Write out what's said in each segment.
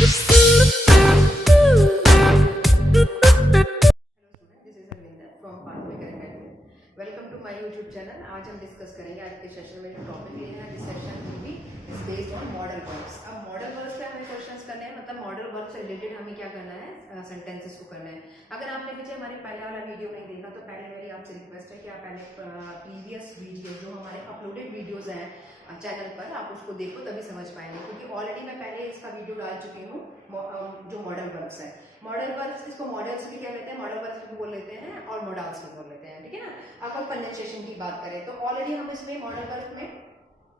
Welcome to my YouTube channel. आज हम discuss करेंगे आज के सेशन में जो टॉपिक लिया है, this session will be is based on modal verbs. अब मॉडल वर्ब्स पे हमें क्वेश्चंस करने हैं, मतलब मॉडल वर्ब से रिलेटेड हमें क्या करना है, सेंटेंसेस को करना है। अगर आपने पीछे हमारे पहले वाला वीडियो नहीं देखा तो पहले मेरी आपसे रिक्वेस्ट है कि आप पहले प्रीवियस वीडियो जो हमारे अपलोडेड वीडियोज हैं चैनल पर, आप उसको देखो तभी समझ पाएंगे, क्योंकि ऑलरेडी मैं पहले इसका वीडियो डाल चुकी हूँ जो मॉडल वर्ब्स है। मॉडल वर्ब्स इसको मॉडल्स भी कह लेते हैं, मॉडल वर्ब्स भी बोल लेते हैं और मॉडल्स भी बोल लेते हैं, ठीक है ना। अब हम प्रोनाउंसिएशन की बात करें तो ऑलरेडी हम इसमें मॉडल वर्ब में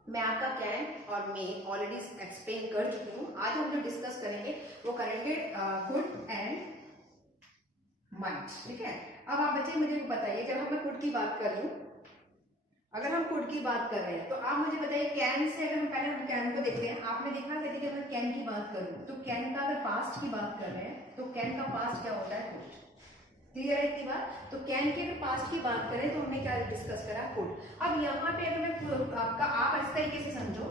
मैं आपका कैन और मे ऑलरेडी एक्सप्लेन कर चुकी हूँ। आज हम जो डिस्कस करेंगे वो करेंगे कुड एंड माइट, ठीक है। अब आप बच्चे मुझे बताइए, जब मैं कुड की बात कर रही हूँ, अगर हम कुड की बात कर रहे हैं तो आप मुझे बताइए कैन से, अगर हम पहले हम कैन को देखते हैं, आपने देखा है कि अगर कैन की बात करूं तो कैन का अगर पास्ट की बात कर रहे हैं तो कैन का पास्ट क्या होता है, कुड। क्लियर है इतनी बात। तो कैन के अगर पास्ट की बात करें तो हमने क्या डिस्कस करा, कुड। अब यहाँ पे अगर मैं आपका आप इस तरीके से समझो,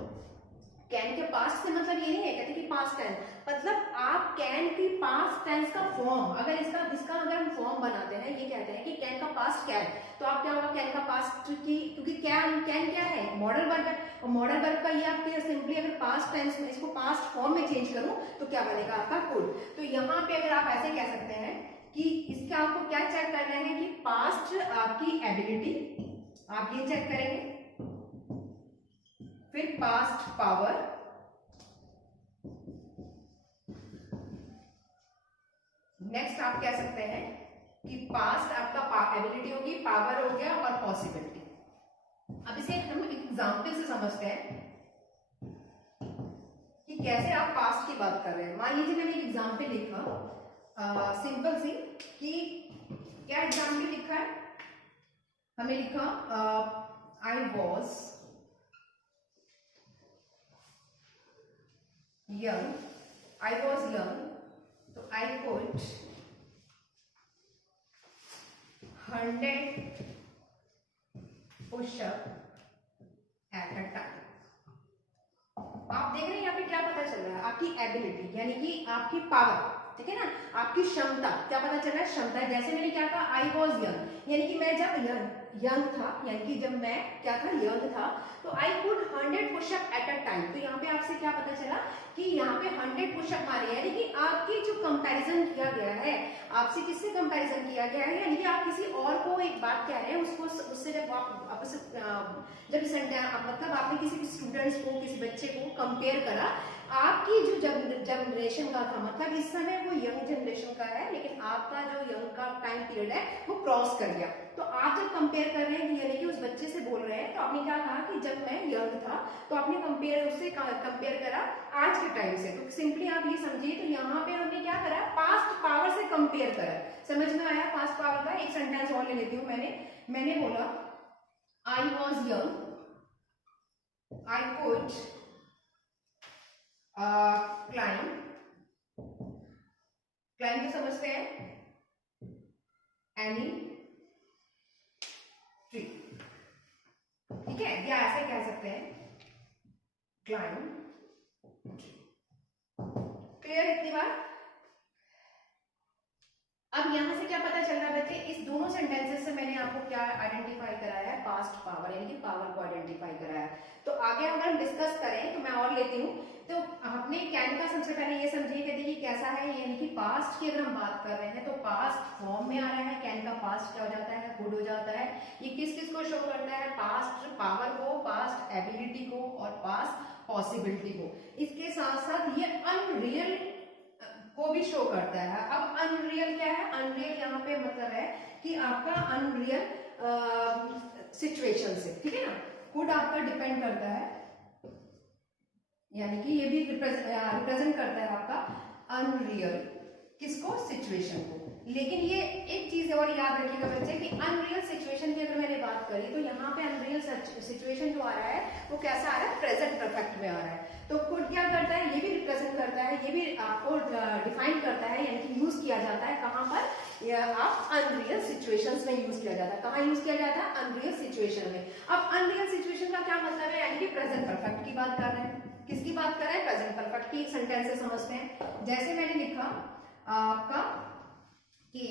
कैन के पास्ट से मतलब ये नहीं है कहते कि पास्ट टेंस, मतलब आप कैन की पास्ट टेंस का फॉर्म, अगर इसका अगर हम फॉर्म बनाते हैं, ये कहते हैं कि कैन का पास्ट कैन, तो आप क्या होगा कैन का पास्ट की, क्योंकि कैन क्या है, मॉडल वर्ब है, और मॉडल वर्ब का ये आपके सिंपली अगर पास्ट टेंस में इसको पास्ट फॉर्म में चेंज करूं तो क्या बनेगा आपका कुड। तो यहाँ पे अगर आप ऐसे कह सकते हैं कि इसका आपको क्या चेक करना है कि पास्ट आपकी एबिलिटी, आप ये चेक करेंगे, फिर पास्ट पावर, नेक्स्ट आप कह सकते हैं कि पास्ट आपका एबिलिटी होगी, पावर हो गया और पॉसिबिलिटी। अब इसे हम एग्जाम्पल से समझते हैं कि कैसे आप पास्ट की बात कर रहे हैं। मान लीजिए मैंने एक एग्जाम्पल लिखा सिंपल सी, कि क्या एग्जाम्पल लिखा है, हमें लिखा I was young, I was young, so I could 100 push-up at a time। आप देख रहे हैं यहाँ पे क्या पता चल रहा है, आपकी एबिलिटी यानी कि आपकी पावर, ठीक है ना, आपकी क्षमता, क्या पता चल रहा है, क्षमता। जैसे मैंने क्या कहा, आई वॉज यंग, यानी कि मैं जब यंग था, यानी कि जब मैं क्या था, यंग था, तो I could 100 pushup at a time. तो यहाँ पे आपसे क्या पता चला कि यहाँ पे 100 पुशअप मारे, यानी कि आपकी जो कंपैरिजन किया गया है, आपसे किससे कंपैरिजन किया गया है, यानी कि आप किसी और को एक बात कह रहे हैं, उसको उससे जब आप जब मतलब आपने किसी स्टूडेंट्स को, किसी बच्चे को कंपेयर करा, आपकी जो जनरेशन का था, मतलब इस समय वो यंग जनरेशन का है, लेकिन आपका जो यंग का टाइम पीरियड है वो क्रॉस कर गया। तो आप जब कंपेयर कर रहे हैं, यानी कि उस बच्चे से बोल रहे हैं, तो आपने क्या कहा कि जब मैं यंग था, तो आपने उससे कंपेयर करा आज के टाइम से। तो सिंपली आप ये समझिए, तो यहाँ पे हमने क्या करा, पास्ट पावर से कंपेयर करा। समझ में आया पास्ट पावर का। एक सेंटेंस और ले लेती हूँ, मैंने बोला I was young, I could climb तो समझते हैं, एनी ट्री, ठीक है, या ऐसे कह सकते हैं क्लाइंब ट्री। क्लियर इतनी बात। अब यहां से क्या पता चल रहा है बच्चे, इस दोनों सेंटेंसेस से मैंने आपको क्या आइडेंटिफाई कराया है, पास्ट पावर, यानी कि पावर को आइडेंटिफाई कराया है। तो आगे अगर हम डिस्कस करें तो मैं और लेती हूँ, तो अपने कैन का सबसे पहले ये समझिए कहते कि कैसा है, यानी कि पास्ट की अगर हम बात कर रहे हैं तो पास्ट फॉर्म में आ रहा है, कैन का पास्ट क्या हो जाता है, गुड हो जाता है। ये किस किस को शो करता है, पास्ट पावर को, पास्ट एबिलिटी को और पास्ट पॉसिबिलिटी को। इसके साथ साथ ये अनरियल को भी शो करता है। अब अनरियल क्या है, अनरियल यहाँ पे मतलब है कि आपका अनरियल सिचुएशन से, ठीक है ना। कुड आपका डिपेंड करता है, यानी कि ये भी रिप्रेजेंट करता है आपका अनरियल किसको, सिचुएशन को। लेकिन ये एक चीज और याद रखिएगा बच्चे कि अनरियल सिचुएशन की अगर मैंने बात करी तो यहाँ पे अनरियल सिचुएशन जो आ रहा है वो कैसा आ रहा है, प्रेजेंट परफेक्ट में आ रहा है। तो कुड क्या करता है, ये भी रिप्रेजेंट करता है, ये भी आपको डिफाइन करता है, यानी कि यूज किया जाता है कहाँ पर, आप अनरियल सिचुएशंस में यूज किया जाता है। कहाँ यूज किया जाता है, अनरियल सिचुएशन में। अब अनरियल सिचुएशन का क्या मतलब है, यानी कि प्रेजेंट परफेक्ट की बात कर रहे हैं, किसकी बात कर रहे हैं, प्रेजेंट परफेक्ट तीन सेंटेंसेस समझते हैं। जैसे मैंने लिखा आपका कि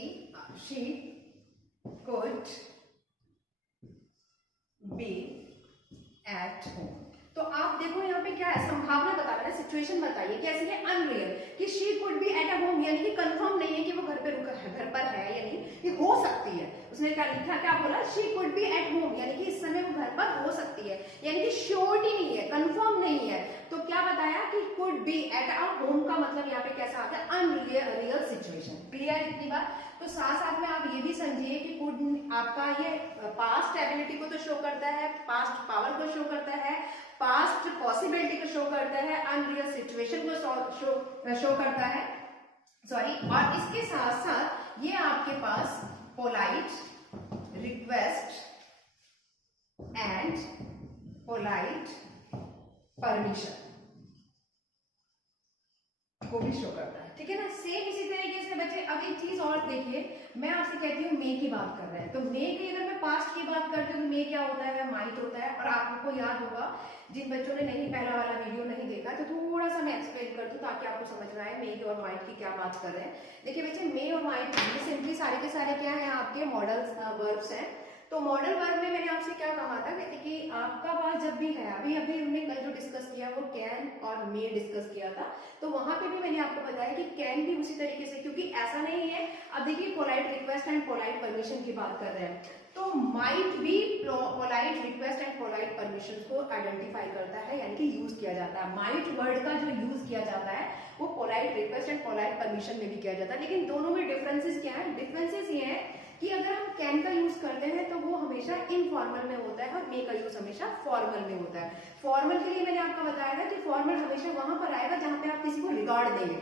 she could be at home, तो आप देखो यहाँ पे क्या है, संभावना बता रहा है, सिचुएशन बताइए कैसी है, अनरियल, कि she could be at a home, यानी कि कंफर्म नहीं है कि वो घर पे रुका है, घर पर है या नहीं, ये हो सकती है। उसने क्या लिखा, क्या बोला, she could be at home, यानी कि इस समय वो घर पर हो सकती है, यानी कि श्योरिटी नहीं है, कंफर्म नहीं है। तो क्या बताया कि could be at a home का मतलब यहाँ पे कैसा आता है, अनरियल सिचुएशन। क्लियर इतनी बात। तो साथ साथ में आप ये भी समझिए कि कुड आपका ये पास्ट एबिलिटी को तो शो करता है, पास्ट पावर को शो करता है, पास्ट पॉसिबिलिटी को शो करता है, अनरियल सिचुएशन को शो करता है, सॉरी। और इसके साथ साथ ये आपके पास polite request and polite permission को भी शो करता है, ठीक है ना। सेम इसी तरीके से बच्चे अब एक चीज और देखिए, मैं आपसे कहती हूँ मे की बात कर रहे हैं, तो मे की अगर मैं पास्ट की बात करती हूँ तो मे क्या होता है, माइट होता है। और आपको याद होगा, जिन बच्चों ने नहीं पहला वाला वीडियो नहीं देखा, तो थोड़ा सा मैं एक्सप्लेन कर दूं ताकि आपको समझ में आए मे और माइट की क्या बात कर रहे हैं। देखिए बच्चे, मे और माइट सिंपली सारे के सारे क्या है, आपके मॉडल वर्ब्स हैं। तो मॉडल वर्ब में मैंने आपसे क्या कहा था, कहते कि आपका पास जब भी है, अभी अभी हमने कल जो डिस्कस किया वो कैन और मे डिस्कस किया था, तो वहां पे भी मैंने आपको बताया कि कैन भी उसी तरीके से, क्योंकि ऐसा नहीं है, अब देखिए polite request and polite permission की बात कर रहे हैं, तो माइट भी polite request and polite permission को आइडेंटिफाई करता है, यानी कि यूज किया जाता है। माइट वर्ड का जो यूज किया जाता है वो polite request and polite permission में भी किया जाता है, लेकिन दोनों में डिफरेंसेस क्या है, डिफरेंसेस ये है कि अगर हम कैन का यूज करते हैं तो वो हमेशा इनफॉर्मल में होता है और मे का यूज हमेशा फॉर्मल में होता है। फॉर्मल के लिए मैंने आपको बताया था कि फॉर्मल हमेशा वहां पर आएगा जहां पे आप किसी को रिगार्ड देंगे,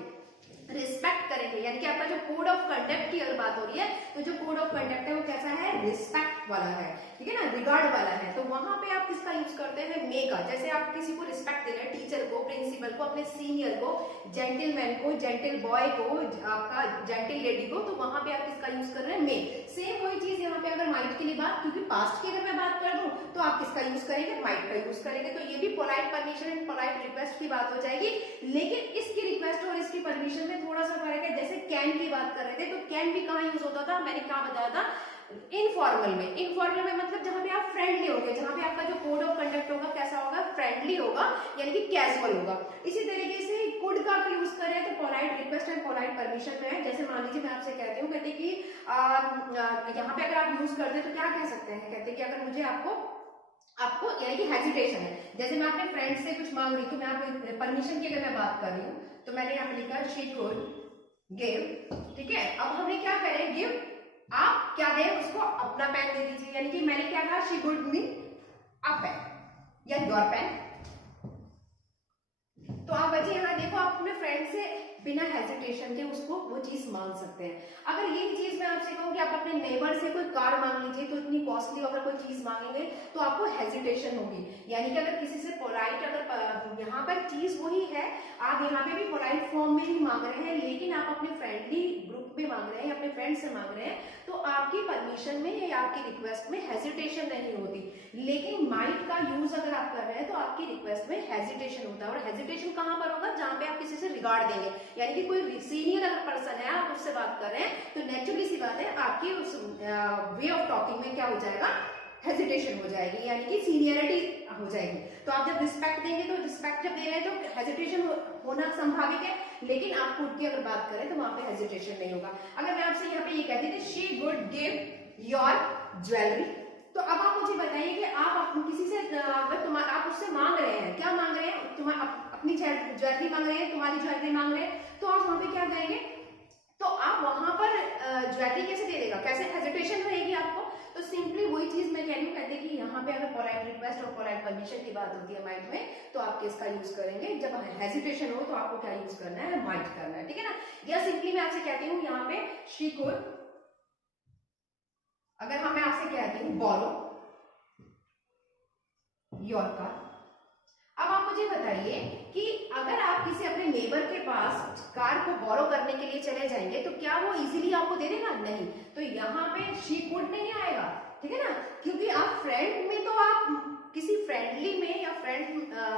रिस्पेक्ट करेंगे, यानी कि आपका जो कोड ऑफ कंडक्ट की अगर बात हो रही है तो जो कोड ऑफ कंडक्ट है वो कैसा है, रिस्पेक्ट वाला है, ठीक है ना, रिगार्ड वाला है। तो वहां पे आप किसका यूज करते हैं, मे का। जैसे आप किसी को रिस्पेक्ट दे रहे हैं, टीचर को, प्रिंसिपल को, अपने सीनियर को, जेंटलमैन को, जेंटल बॉय को, आपका जेंटल लेडी को, तो वहां पे आप किसका यूज कर रहे हैं, मे। सेम वही चीज यहाँ पे अगर माइट के लिए बात, क्योंकि पास्ट की अगर मैं बात कर दूं तो आप किसका यूज करेंगे, माइट का यूज करेंगे। तो ये भी polite permission and polite request की बात हो जाएगी, लेकिन इसकी रिक्वेस्ट और इसकी परमिशन में थोड़ा सा फर्क है। जैसे कैन की बात कर रहे थे, तो कैन भी कहाँ यूज होता था, मैंने क्या बताया था, इनफॉर्मल में। इनफॉर्मल में मतलब जहां पे आप फ्रेंडली होंगे, जहां पे आपका जो कोड ऑफ कंडक्ट होगा कैसा होगा, फ्रेंडली होगा, यानी कि कैजुअल होगा। इसी तरीके से कुड का यूज करें तो polite request and polite permission में है। जैसे मान लीजिए मैं आपसे कहती हूँ, कहते कि यहाँ पे अगर आप यूज करते हैं तो क्या कह सकते हैं, कहते कि अगर मुझे आपको यानी कि हेजिटेशन है, जैसे मैं अपने फ्रेंड से कुछ मांग रही हूँ, तो मैं आपको परमिशन की अगर मैं बात कर रही हूँ तो मैंने यहाँ पे लिखा शी कुड गिव, ठीक है। अब हमें क्या करें, गिव, आप क्या दें उसको, अपना पेन दे दीजिए, यानी कि मैंने क्या कहा, she could me a pen या योर पेन। तो आप बच्चे यहाँ देखो, आप अपने फ्रेंड से बिना हेजिटेशन के उसको वो चीज मांग सकते हैं। अगर यही चीज मैं आपसे कहूँ कि आप अपने नेबर से कोई कार मांग लीजिए, तो इतनी कॉस्टली अगर कोई चीज मांगेंगे तो आपको हेजिटेशन होगी। यानी कि अगर किसी से पोलाइट, अगर यहाँ पर चीज वही है, आप यहाँ पे भी पोलाइट फॉर्म में ही मांग रहे हैं, लेकिन आप अपने फ्रेंडली ग्रुप में मांग रहे हैं, अपने फ्रेंड से मांग रहे हैं, तो आपकी परमिशन में या आपकी रिक्वेस्ट में हेजिटेशन नहीं होती। लेकिन माइट का यूज अगर आप कर रहे हैं तो आपकी रिक्वेस्ट में हेजिटेशन होता है। और हेजिटेशन कहां पर होगा, जहां पे आप किसी से रिगार्ड देंगे, यानी कि कोई सीनियर अगर पर्सन है, आप उससे बात कर रहे हैं, तो नेचुरली सी बात है आपकी उस वे ऑफ टॉकिंग में क्या हो जाएगा, हेजिटेशन हो जाएगी, यानी कि सीनियरिटी हो जाएगी। तो आप जब रिस्पेक्ट देंगे, तो रिस्पेक्ट जब दे रहे हैं तो हेजिटेशन होना संभाविक है, लेकिन आप खुद की अगर बात करें तो वहां पे हेजिटेशन नहीं होगा। अगर मैं आपसे यहाँ पे ये कहती थी she would give your jewellery, तो अब आप मुझे बताइए कि आप किसी से अगर आप उससे मांग रहे हैं, क्या मांग रहे हैं, अपनी ज्वेलरी मांग रहे हैं, तुम्हारी ज्वेलरी मांग रहे हैं, तो आप वहां पे क्या करेंगे, तो आप वहां पर ज्वेलरी कैसे दे देगा, कैसे हेजिटेशन रहेगी आपको। तो सिंपली वही चीज मैं कह रही हूँ, कहते हैं कि यहाँ पे अगर पोलाइट रिक्वेस्ट और पोलाइट परमिशन की बात होती है माइट में, तो आप किसका यूज करेंगे, जब हेजिटेशन हो तो आपको क्या यूज करना है, माइट करना है, ठीक है ना। या सिंपली मैं आपसे कहती हूँ यहाँ पे शी कुड, अगर मैं आपसे कहती हूँ बोरो योर कार। अब आप मुझे बताइए कि अगर आप किसी अपने नेबर के पास कार को बोरो करने के लिए चले जाएंगे तो क्या वो इजीली आपको दे देगा, नहीं। तो यहाँ पे शी कुड नहीं आएगा, ठीक है ना, क्योंकि आप फ्रेंड में तो आप किसी फ्रेंडली में या फ्रेंड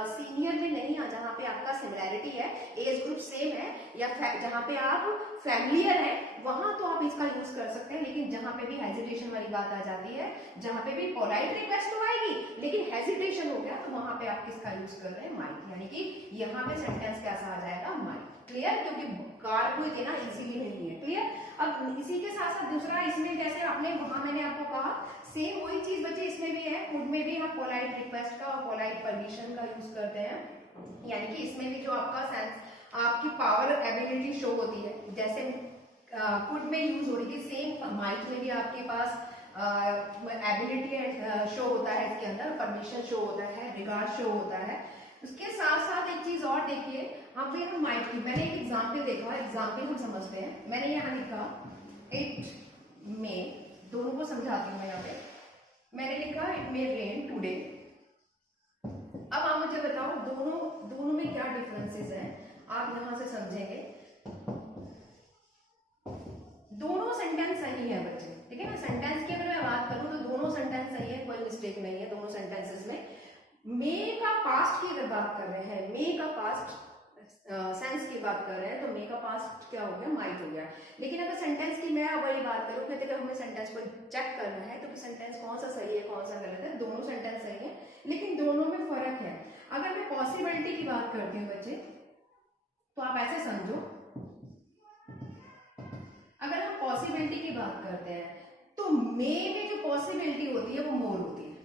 सीनियर में नहीं आ, जहाँ पे आपका सिमिलैरिटी है, एज ग्रुप सेम है, या जहाँ पे आप फैमिलियर है, वहां तो आप इसका यूज कर सकते हैं। लेकिन जहाँ पे भी हेजिटेशन वाली बात आ जाती है, जहाँ पे भी पोलाइट रिक्वेस्ट तो आएगी लेकिन हेजिटेशन हो गया, तो वहां पे आप किसका यूज कर रहे हैं, माइट। यानी कि यहाँ पे सेंटेंस कैसा आ जाएगा, माइट। क्लियर? क्योंकि कार कोई देना इजीली नहीं है। क्लियर? अब इसी के साथ साथ दूसरा, इसमें जैसे आपने वहां मैंने आपको कहा सेम वही चीज बच्चे इसमें भी है, फूड में भी हम पोलाइट रिक्वेस्ट का और पोलाइट परमिशन का यूज करते हैं। यानी कि इसमें भी जो आपका सेंस, आपकी पावर एबिलिटी शो होती है, जैसे फूड में यूज हो रही है, सेम माइट में भी आपके पास एबिलिटी शो होता है, इसके अंदर परमिशन शो होता है, रिगार्ड शो होता है। उसके साथ साथ एक चीज और देखिए, हम फिर हम माइट की, मैंने एक एग्जाम्पल देखा, एग्जाम्पल हम समझते हैं। मैंने यहाँ लिखा इट में, दोनों को समझाती हूँ मैं यहाँ पे। मैंने लिखा इट मे रेन टुडे। अब आप मुझे बताओ दोनों में क्या डिफरेंसेस हैं, आप यहां से समझेंगे। दोनों सेंटेंस सही है बच्चे, ठीक है ना। सेंटेंस की अगर मैं बात करूं तो दोनों सेंटेंस सही है, कोई मिस्टेक नहीं है दोनों सेंटेंसेस में। मे का पास्ट की अगर बात कर रहे हैं, मे का पास्ट सेंस की बात कर रहे हैं, तो मे का पास्ट क्या हो गया, माइट हो गया। लेकिन अगर सेंटेंस की मैं वही बात करूं, कहते अगर हमें सेंटेंस को चेक करना है तो सेंटेंस कौन सा सही है कौन सा गलत है, दोनों सेंटेंस सही है लेकिन दोनों में फर्क है। अगर मैं पॉसिबिलिटी की बात करती हूँ बच्चे, तो आप ऐसे समझो, अगर हम पॉसिबिलिटी की बात करते हैं तो मे में जो पॉसिबिलिटी होती है वो मोर होती है,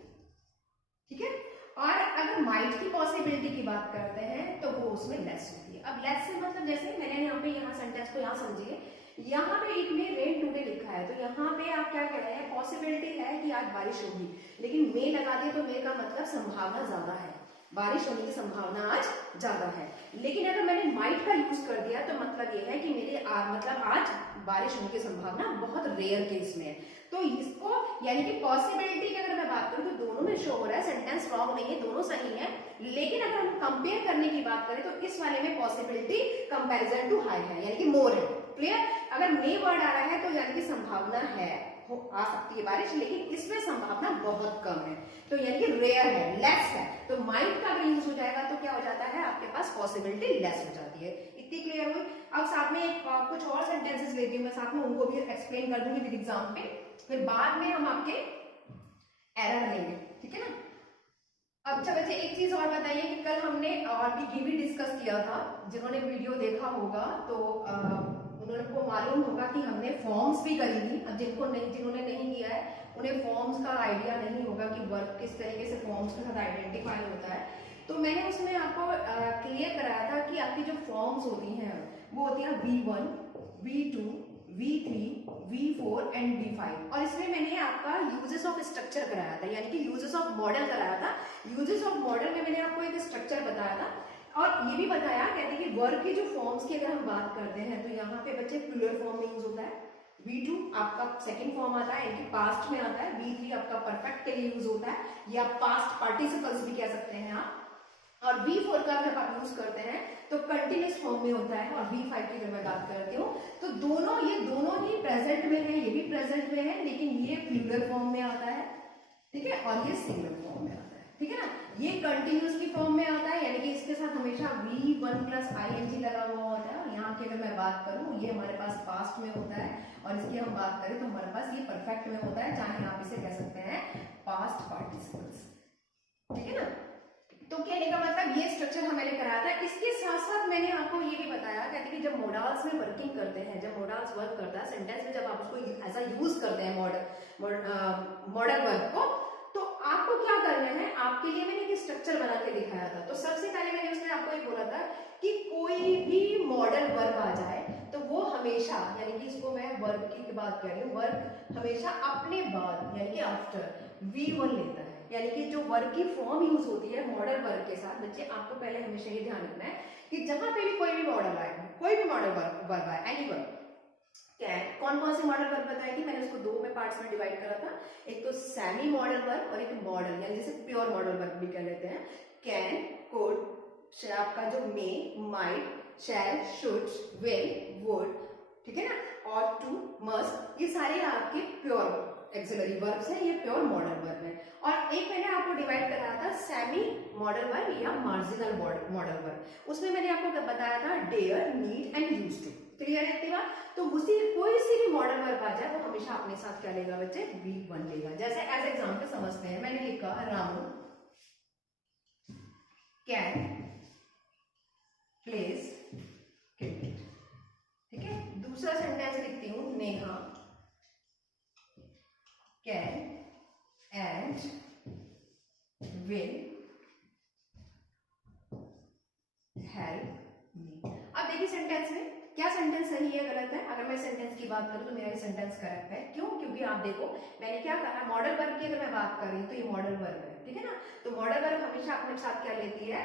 ठीक है। और अगर माइट की पॉसिबिलिटी की बात करते हैं तो वो उसमें लेस होती है। अब लेस से मतलब, जैसे मैंने यहाँ सेंटेंस को यहाँ समझिए, यहाँ पे इट में रेन टुडे लिखा है, तो यहाँ पे आप क्या कह रहे हैं, पॉसिबिलिटी है कि आज बारिश होगी, लेकिन मे लगा दिए तो मे का मतलब संभावना ज्यादा है, बारिश होने की संभावना आज ज्यादा है। लेकिन अगर मैंने माइट का यूज कर दिया तो मतलब ये है कि मतलब आज बारिश होने की संभावना बहुत रेयर केस में है। तो इसको यानी कि पॉसिबिलिटी की अगर मैं बात करूं तो दोनों में शो हो रहा है, सेंटेंस रॉन्ग नहीं है, दोनों सही है। लेकिन अगर हम कंपेयर करने की बात करें तो इस वाले में पॉसिबिलिटी कंपैरिजन टू हाई है, यानी कि मोर है। क्लियर? अगर मे वर्ड आ रहा है तो यानी कि संभावना है, आ सकती है बारिश, लेकिन इसमें संभावना बहुत कम है, तो यानी कि रेयर है, लेस है। तो माइट का अगर यूज हो जाएगा तो क्या हो जाता है, आपके पास पॉसिबिलिटी लेस हो जाती है। इतनी क्लियर हुई? अब साथ में कुछ और सेंटेंसेस लेती हूँ मैं, साथ में उनको भी एक्सप्लेन कर दूंगी विद एग्जाम पे, फिर बाद में हम आपके एरर लेंगे, ठीक है ना। अच्छा बच्चे, एक चीज और बताइए कि कल हमने और भी डिस्कस किया था, जिन्होंने वीडियो देखा होगा तो उन्होंने को मालूम होगा कि हमने फॉर्म्स भी करी थी। अब जिन्होंने नहीं किया है उन्हें फॉर्म्स का आइडिया नहीं होगा कि वर्क किस तरीके से फॉर्म्स के साथ आइडेंटिफाई होता है। तो मैंने उसमें आपको क्लियर कराया था कि आपकी जो फॉर्म्स होती हैं वो होती है V1, V2, V3, V4 and V5। और इसमें मैंने आपका यूजेस ऑफ स्ट्रक्चर कराया था, यानी कि यूजेस ऑफ मॉडल कराया था। यूजेस ऑफ मॉडल में मैंने आपको एक स्ट्रक्चर बताया था और ये भी बताया, कहते हैं कि वर्ब की जो फॉर्म्स की अगर हम बात करते हैं तो यहाँ पे बच्चे प्लूरल फॉर्म में यूज होता है। V2 आपका सेकंड फॉर्म आता है, यानी कि पास्ट में आता है। V3 आपका परफेक्ट के लिए यूज होता है, या पास्ट पार्टिसिपल्स भी कह सकते हैं आप। और V4 का जब आप यूज करते हैं तो कंटिन्यूस फॉर्म में होता है। और V5 की जब मैं बात करती हूँ तो ये दोनों ही प्रेजेंट में है, ये भी प्रेजेंट में है, लेकिन ये प्लूरल फॉर्म में आता है, ठीक है, और ये सिंगुलर फॉर्म में आता है, ठीक है ना। ये कंटिन्यूस की फॉर्म में आता है, यानी कि इसके साथ हमेशा V1 प्लस ing लगा हुआ होता है। और यहाँ की अगर मैं बात करूँ, ये हमारे पास पास्ट में होता है, और इसकी हम बात करें तो हमारे पास ये परफेक्ट में होता है, चाहे आप इसे कह सकते हैं पास्ट पार्टिसिपल्स, ठीक है ना। तो कहने का मतलब ये स्ट्रक्चर मैंने कराया था। इसके साथ साथ मैंने आपको ये भी बताया, कहते हैं कि जब मोडाल्स में वर्किंग करते हैं, जब मोडाल्स वर्क करता है सेंटेंस में, जब आप उसको ऐसा यूज करते हैं मॉडल वर्ब को, तो आपको क्या करना है, आपके लिए मैंने एक स्ट्रक्चर बना के दिखाया था। तो सबसे पहले मैंने उसमें आपको ये बोला था कि कोई भी मॉडल वर्ब आ जाए तो वो हमेशा, यानी कि इसको मैं वर्ब की बात कर रही हूँ, वर्ब हमेशा अपने बाद यानी कि आफ्टर V1 लेता है। यानी कि जो वर्ब की फॉर्म यूज होती है मॉडल वर्ब के साथ, बच्चे आपको पहले हमेशा ये ध्यान रखना है कि जहां पे भी कोई भी मॉडल आए, कोई भी मॉडल वर्ब आए, एनी वर्ब, कौन कौन से मॉडल वर्ब बताई थी मैंने, उसको दो में पार्ट्स में डिवाइड करा था। एक तो सेमी मॉडल वर्ब और एक मॉडल, यानी जैसे प्योर मॉडल वर्ब भी कह लेते हैं। कैन, कुड, आपका जो may, might, shall, should, will, would, ठीक है ना, और टू, मस्ट, ये सारे आपके प्योर एक्सिलरी वर्ब्स है, ये प्योर मॉडल वर्ब है। और एक मैंने आपको डिवाइड कराया था सेमी मॉडल वर्ब या मार्जिनल मॉडल वर्ब, उसमें मैंने आपको बताया था dare, need and used to. Clear है इतनी बात? तो उसी कोई सी भी मॉडल वर्ब आ जाए वो हमेशा अपने साथ क्या लेगा बच्चे, V1 लेगा। जैसे एज एग्जांपल समझते हैं, मैंने लिखा रामू कैन प्लेस क्रिकेट, ठीक है। दूसरा सेंटेंस लिखती हूँ, Neha can and will help me. अब देखिए सेंटेंस में क्या सेंटेंस सही है गलत है। अगर मैं सेंटेंस की बात करूं तो मेरा ये सेंटेंस करेक्ट है। क्यों? क्योंकि आप देखो मैंने क्या कहा, मॉडल वर्ब की अगर मैं बात कर रही हूँ तो ये मॉडल वर्ब है, ठीक है ना। तो मॉडल वर्ब हमेशा अपने साथ क्या लेती है,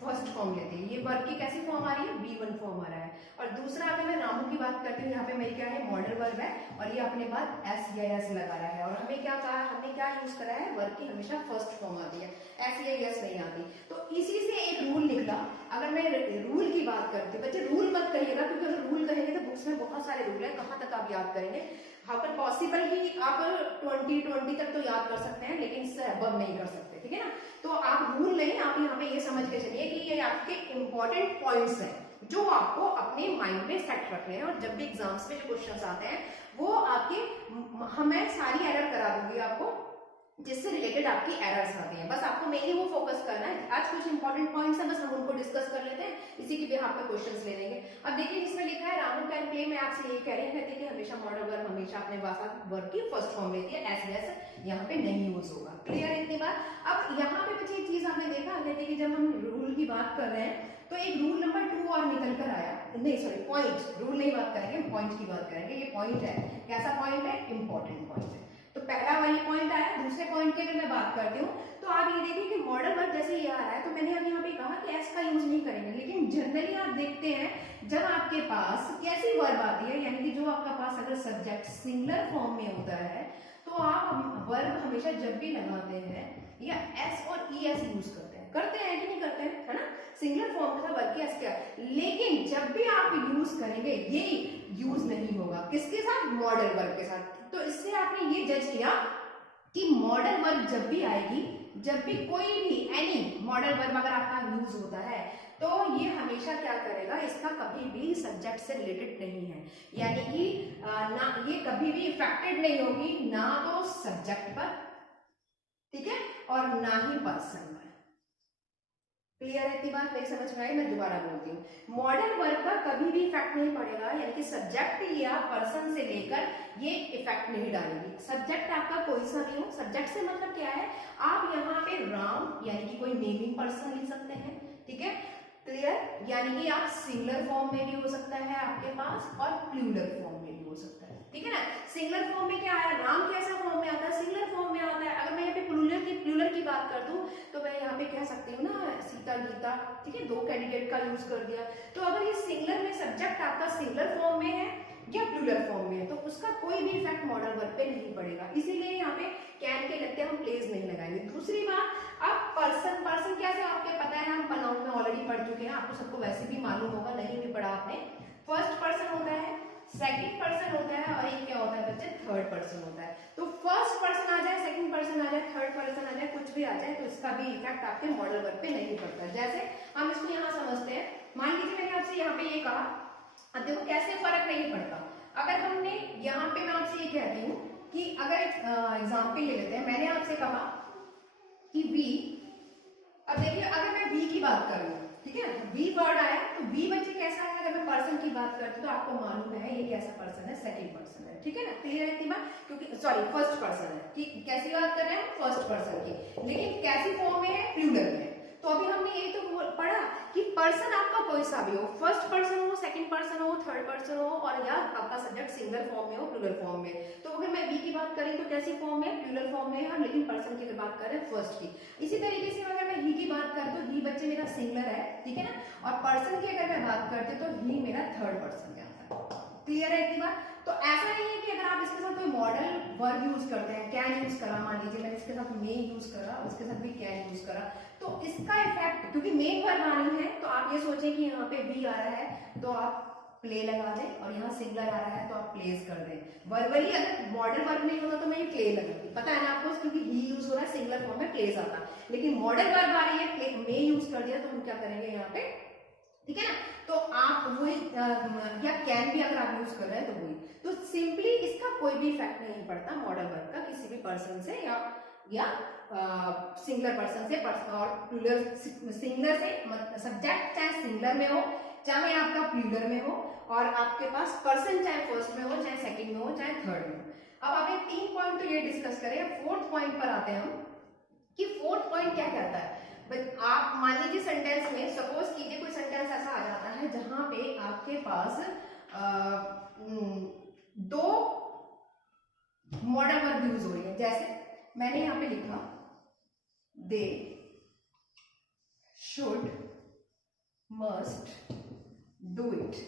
फर्स्ट फॉर्म लेती है। ये वर्ब की कैसी फॉर्म आ रही है, V1 फॉर्म आ रहा है। और दूसरा अगर मैं रामू की बात करती हूँ, यहाँ पे मेरी क्या है, मॉडल वर्ब है और ये अपने बाद S या S लगा रहा है। और हमें क्या कहा, हमने क्या यूज करा है, वर्ब की हमेशा फर्स्ट फॉर्म आती है, S या S नहीं आती। तो इसी से एक रूल निकला। अगर मैं रूल की बात करती हूँ, बच्चे रूल मत कहिएगा, क्योंकि अगर रूल कहेंगे तो बुक्स में बहुत सारे रूल है, कहाँ तक आप याद करेंगे। हाउ कैन पॉसिबल कि आप 20 तक तो याद कर सकते हैं, लेकिन इससे अबव नहीं कर सकते, ठीक है ना। तो आप रूल नहीं, आप यहाँ पे ये समझ के चलिए कि ये आपके इंपॉर्टेंट पॉइंट्स हैं जो आपको अपने माइंड में सेट रखने हैं। और जब भी एग्जाम्स में जो क्वेश्चंस आते हैं वो आपके, मैं सारी एरर करा दूंगी आपको जिससे रिलेटेड आपकी एरर्स आती हैं। बस आपको मेनली वो फोकस करना है। आज कुछ इंपॉर्टेंट पॉइंट्स हैं, बस हम उनको डिस्कस कर लेते हैं, इसी के बिहाफ पे क्वेश्चंस ले लेंगे। अब देखिए इसमें लिखा है रामू कैन प्ले, मैं आपसे यही कह रही हूँ कि हमेशा मॉडल वर्ब हमेशा अपने पास वर्ब की फर्स्ट फॉर्म लेती है, एस यहाँ पे नहीं यूज होगा। क्लियर है इतनी बात? अब यहाँ पे बच्चे एक चीज आपने देखा, कहते कि जब हम रूल की बात कर रहे हैं तो एक रूल नंबर 2 और निकल कर आया, नहीं सॉरी पॉइंट, रूल नहीं बात करेंगे, पॉइंट की बात करेंगे। ये पॉइंट है, कैसा पॉइंट है, इंपॉर्टेंट पॉइंट है। तो पहला वाली पॉइंट आया। दूसरे पॉइंट की अगर मैं बात करती हूँ तो आप ये देखिए कि मॉडल वर्ब जैसे ये आ रहा है, तो मैंने अब यहाँ पे कहा कि एस का यूज नहीं करेंगे, लेकिन जनरली आप देखते हैं जब आपके पास कैसी वर्ब आती है, यानी कि जो आपका पास अगर सब्जेक्ट सिंगुलर फॉर्म में होता है तो आप वर्ब हमेशा जब भी लगाते हैं या एस और ई एस यूज करते हैं कि नहीं करते हैं, है ना। सिंगुलर फॉर्म का वर्ब की एस क्या, लेकिन जब भी आप यूज करेंगे ये यूज नहीं होगा, किसके साथ, मॉडल वर्ब के साथ। तो इससे आपने ये जज किया कि मॉडल वर्ब जब भी आएगी, जब भी कोई भी एनी मॉडल वर्ब अगर आपका यूज होता है तो ये हमेशा क्या करेगा, इसका कभी भी सब्जेक्ट से रिलेटेड नहीं है, यानी कि ना ये कभी भी इफेक्टेड नहीं होगी, ना तो सब्जेक्ट पर, ठीक है, और ना ही पर्सन पर। क्लियर है इतनी बात, मेरी समझ में आई? मैं दोबारा बोलती हूँ, मॉडल वर्ब का कभी भी इफेक्ट नहीं पड़ेगा, यानी कि सब्जेक्ट या पर्सन से लेकर ये इफेक्ट नहीं डालेगी। सब्जेक्ट आपका कोई सा भी हो, सब्जेक्ट से मतलब क्या है, आप यहाँ पे राम यानी कि कोई नेमिंग पर्सन लिख सकते हैं, ठीक है, क्लियर। यानी कि आप सिंगुलर फॉर्म में भी हो सकता है आपके पास और प्लूरल फॉर्म में भी हो सकता है, ठीक है ना। सिंगुलर फॉर्म में क्या आया, राम कैसा फॉर्म में आता है, सिंगुलर फॉर्म में आता है। अगर मैं यहाँ पे प्लूरल की बात कर दूं तो मैं यहाँ पे कह सकती हूँ ना, सीता गीता, ठीक है, 2 कैंडिडेट का यूज कर दिया। तो अगर ये सिंगुलर में सब्जेक्ट आपका सिंगुलर फॉर्म में है या प्लूरल फॉर्म में है तो उसका कोई भी इफेक्ट मॉडल वर्ब पे नहीं पड़ेगा, इसीलिए यहाँ पे कैन के लगते हम प्लेस नहीं लगाएंगे। दूसरी बात, अब पर्सन कैसे आपके पता है, हम प्रोनाउन में ऑलरेडी पढ़ चुके हैं, आपको सबको वैसे भी मालूम होगा, नहीं भी पढ़ा आपने। फर्स्ट पर्सन होता है, सेकंड पर्सन होता है और एक क्या होता है बच्चे, थर्ड पर्सन होता है। तो फर्स्ट पर्सन आ जाए, सेकंड पर्सन आ जाए, थर्ड पर्सन आ जाए, कुछ भी आ जाए तो इसका भी इफेक्ट आपके मॉडल वर्ब पे नहीं पड़ता। जैसे हम इसको यहाँ समझते हैं, मान लीजिए मैंने आपसे यहाँ पे ये कहा, अब देखो कैसे फर्क नहीं पड़ता। अगर हमने यहाँ पे, मैं आपसे ये कहती हूँ कि अगर एग्जाम्पल ले लेते हैं, मैंने आपसे कहा कि वी, अब देखिए अगर मैं वी की बात कर रही हूँ, ठीक है, वी वर्ड आया तो वी बच्चे कैसा है, अगर मैं पर्सन की बात करती हूँ तो आपको मालूम है ये कैसा पर्सन है, सेकंड पर्सन है, ठीक है ना, क्लियर है इतनी बात, क्योंकि सॉरी फर्स्ट पर्सन है, ठीक, कैसी बात कर रहे हैं, फर्स्ट पर्सन की, लेकिन कैसी फॉर्म में है, प्लूरल में। तो अभी हमने यही तो पढ़ा कि पर्सन आपका कोई सा भी हो, फर्स्ट पर्सन हो, सेकंड पर्सन हो, थर्ड पर्सन हो, और या आपका सब्जेक्ट सिंगल फॉर्म में हो, प्लूरल फॉर्म में। तो अगर मैं वी की बात करें तो कैसी फॉर्म में, प्लूरल फॉर्म में है, लेकिन पर्सन की बात कर रहे हैं फर्स्ट की। इसी तरीके से अगर मैं ही की बात करूं तो ही बच्चे मेरा सिंगलर है, ठीक है ना, और पर्सन की अगर मैं बात करती हूँ तो ही मेरा थर्ड पर्सन में आता है। क्लियर है इतनी बात? तो ऐसा नहीं है कि अगर आप इसके साथ कोई मॉडल वर्ब यूज करते हैं, कैन यूज करा, मान लीजिए मैंने इसके साथ मे यूज करा, उसके साथ भी कैन यूज करा, तो इसका इफेक्ट, क्योंकि मेन वर्ब आनी है तो आप ये सोचें कि यहाँ पे बी आ रहा है तो आप प्ले लगा दें, और यहाँ सिंगुलर आ रहा है तो आप प्लेस कर दें। वर्बली अगर मॉडल वर्ब नहीं होता तो मैं ये प्ले लगाती, पता है ना आपको, क्योंकि ही यूज हो रहा है, सिंगुलर फॉर्म में प्लेस आता। लेकिन मॉडल वर्ब आ रही है, प्ले में यूज कर दिया, तो हम क्या करेंगे यहाँ पे, ठीक है ना। तो आप वही या कैन भी अगर आप यूज कर रहे हैं तो वही, तो सिंपली इसका कोई भी इफेक्ट नहीं पड़ता मॉडल वर्ब का किसी भी पर्सन से या सिंगुलर पर्सन से, और प्लूरल सिंगुलर से, सब्जेक्ट चाहे सिंगुलर में हो चाहे आपका प्लूरल में हो, और आपके पास पर्सन चाहे फर्स्ट में हो चाहे सेकंड में हो चाहे थर्ड में हो। अब आपने 3 पॉइंट तो ये डिस्कस करें, फोर्थ पॉइंट पर आते हैं हम कि फोर्थ पॉइंट क्या कहता है। आप मान लीजिए सेंटेंस में, सपोज कीजिए कोई सेंटेंस ऐसा आ जाता है जहां पे आपके पास 2 मॉडल वर्ब यूज हो रही है। जैसे मैंने यहाँ पे लिखा they should must do it.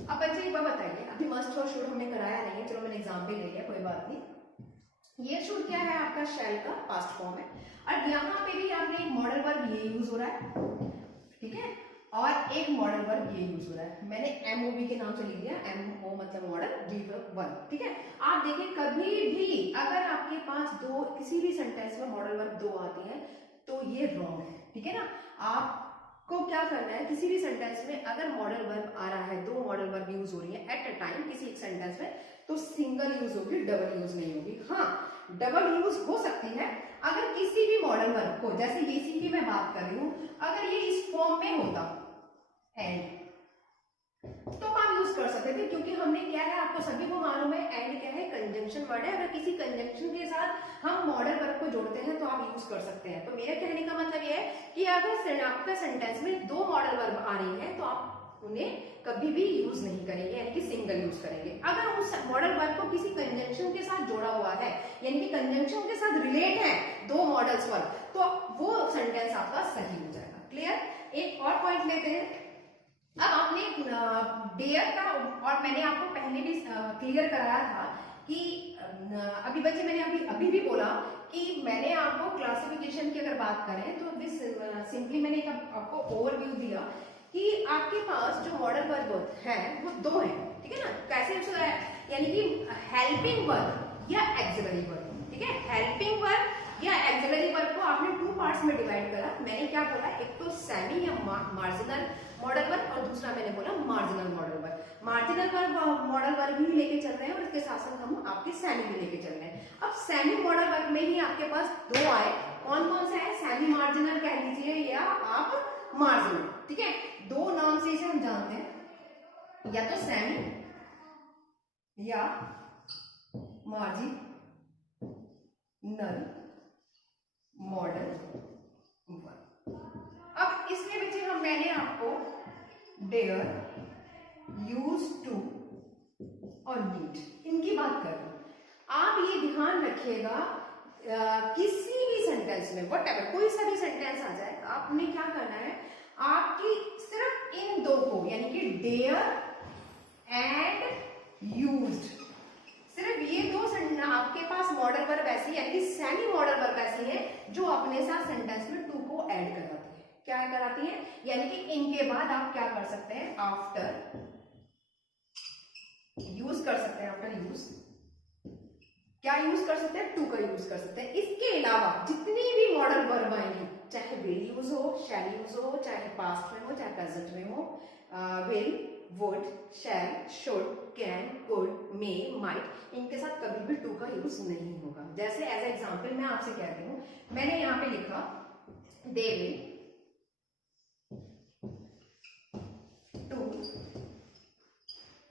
अब बच्चे एक बार बताइए, अभी मस्ट और शुड हमने कराया नहीं है, चलो मैंने एग्जाम्पल ले लिया, कोई बात नहीं। ये शुड क्या है, आपका शैल का पास्ट फॉर्म है, और यहाँ पे भी आपने एक मॉडल वर्ब ये यूज हो रहा है, ठीक है, और एक मॉडल वर्ब ये यूज हो रहा है। मैंने एमओबी के नाम से लिख दिया, एमओ मतलब मॉडल, बी वर्ब, ठीक है। आप देखिए कभी भी अगर आपके पास दो किसी भी सेंटेंस में मॉडल वर्ब 2 आती है तो ये रॉन्ग है, ठीक है ना। आपको क्या करना है, किसी भी सेंटेंस में अगर मॉडल वर्ब आ रहा है, 2 मॉडल वर्ब यूज हो रही है एट अ टाइम किसी एक सेंटेंस में, तो सिंगल यूज होगी, डबल यूज नहीं होगी। हाँ, डबल यूज हो सकती है अगर किसी भी मॉडल वर्ब को, जैसे इसी की मैं बात कर रही हूं, अगर ये इस फॉर्म में होता एंड, तो आप यूज कर सकते थे, क्योंकि हमने क्या है, आपको सभी को मालूम है एंड क्या है, कंजंक्शन वर्ड है। अगर किसी कंजंक्शन के साथ हम मॉडल वर्ब को जोड़ते हैं तो आप यूज कर सकते हैं। तो मेरे कहने का मतलब ये है कि अगर आपका सेंटेंस में 2 मॉडल वर्ब आ रही है तो आप उन्हें कभी भी यूज नहीं करेंगे, यानी कि सिंगल यूज करेंगे। अगर उस मॉडल वर्ब को किसी कंजंक्शन के साथ जोड़ा हुआ है, यानी कि कंजंक्शन के साथ रिलेट है 2 मॉडल्स वर्ब, तो वो सेंटेंस आपका सही हो जाएगा। क्लियर। एक और पॉइंट लेते हैं। अब आपने डेयर का, और मैंने आपको पहले भी क्लियर कराया था कि अभी बच्चे मैंने अभी भी बोला कि मैंने आपको क्लासिफिकेशन की अगर बात करें तो दिस सिंपली मैंने आपको ओवरव्यू दिया कि आपके पास जो मॉडल वर्ब है वो 2 है, ठीक है ना। कैसे है, यानी कि हेल्पिंग वर्ब या एक्सिलरी वर्ब, ठीक है। हेल्पिंग वर्ब या एक्सिलरी वर्ब को आपने 2 पार्ट्स में डिवाइड करा। मैंने क्या बोला, एक तो सेमी या मार्जिनल मॉडल वर्ब, और दूसरा मैंने बोला marginal modal verb. Marginal verb modal verb भी लेके चल रहे हैं, और इसके साथ साथ हम आपके सेमी भी लेके चल रहे हैं। अब सेमी मॉडल वर्ब में ही आपके पास 2 आए, कौन कौन सा है, सेमी मार्जिनल कह लीजिए या आप मार्जिनल, ठीक है। 2 नाम से इसे हम जानते हैं, या तो सेमी या मार्जिनल मॉडल वर्ब। अब इसमें बच्चे मैंने आपको डेयर, यूज टू और नीड, इनकी बात कर रही हूं। आप ये ध्यान रखिएगा, किसी भी सेंटेंस में व्हाटएवर कोई सा भी सेंटेंस आ जाए, आपने क्या करना है, आपकी सिर्फ इन 2 को, यानी कि डेयर एंड यूज्ड, सिर्फ ये 2 आपके पास मॉडल वर्ब ऐसी, यानी कि सेमी मॉडल वर्ब ऐसी है जो अपने साथ सेंटेंस में 2 को ऐड कराती है। क्या कराती है, यानी कि इनके बाद आप क्या कर सकते हैं, आफ्टर यूज कर सकते हैं, आफ्टर यूज क्या यूज कर सकते हैं, 2 का यूज कर सकते हैं। इसके अलावा जितनी भी मॉडल वर्ब आएंगी, चाहे विल यूज हो, शैल यूज हो, चाहे पास्ट में हो, चाहे प्रेजेंट में हो, will, would, shall, should, can, could, may, might, इनके साथ कभी भी 2 का यूज नहीं होगा। जैसे एज एग्जांपल मैं आपसे कहती हूं, मैंने यहां पे लिखा they will to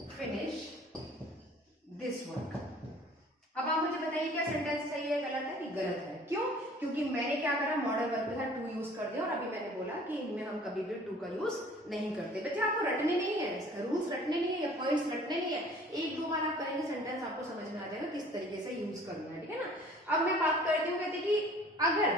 finish this work. अब आप मुझे बताइए क्या सेंटेंस सही है, गलत है कि गलत है? क्यों? क्योंकि मैंने क्या करा, मॉडल वर्ब के साथ 2 यूज कर दिया, और अभी मैंने बोला कि इनमें हम कभी भी 2 का यूज नहीं करते। बच्चे आपको रटने नहीं है, रूल्स रटने नहीं है या पॉइंट्स रटने नहीं है, 1-2 बार आप करेंगे सेंटेंस आपको समझ में आ जाएगा किस तरीके से यूज करना है, ठीक है ना। अब मैं बात करती हूँ, कहती कि अगर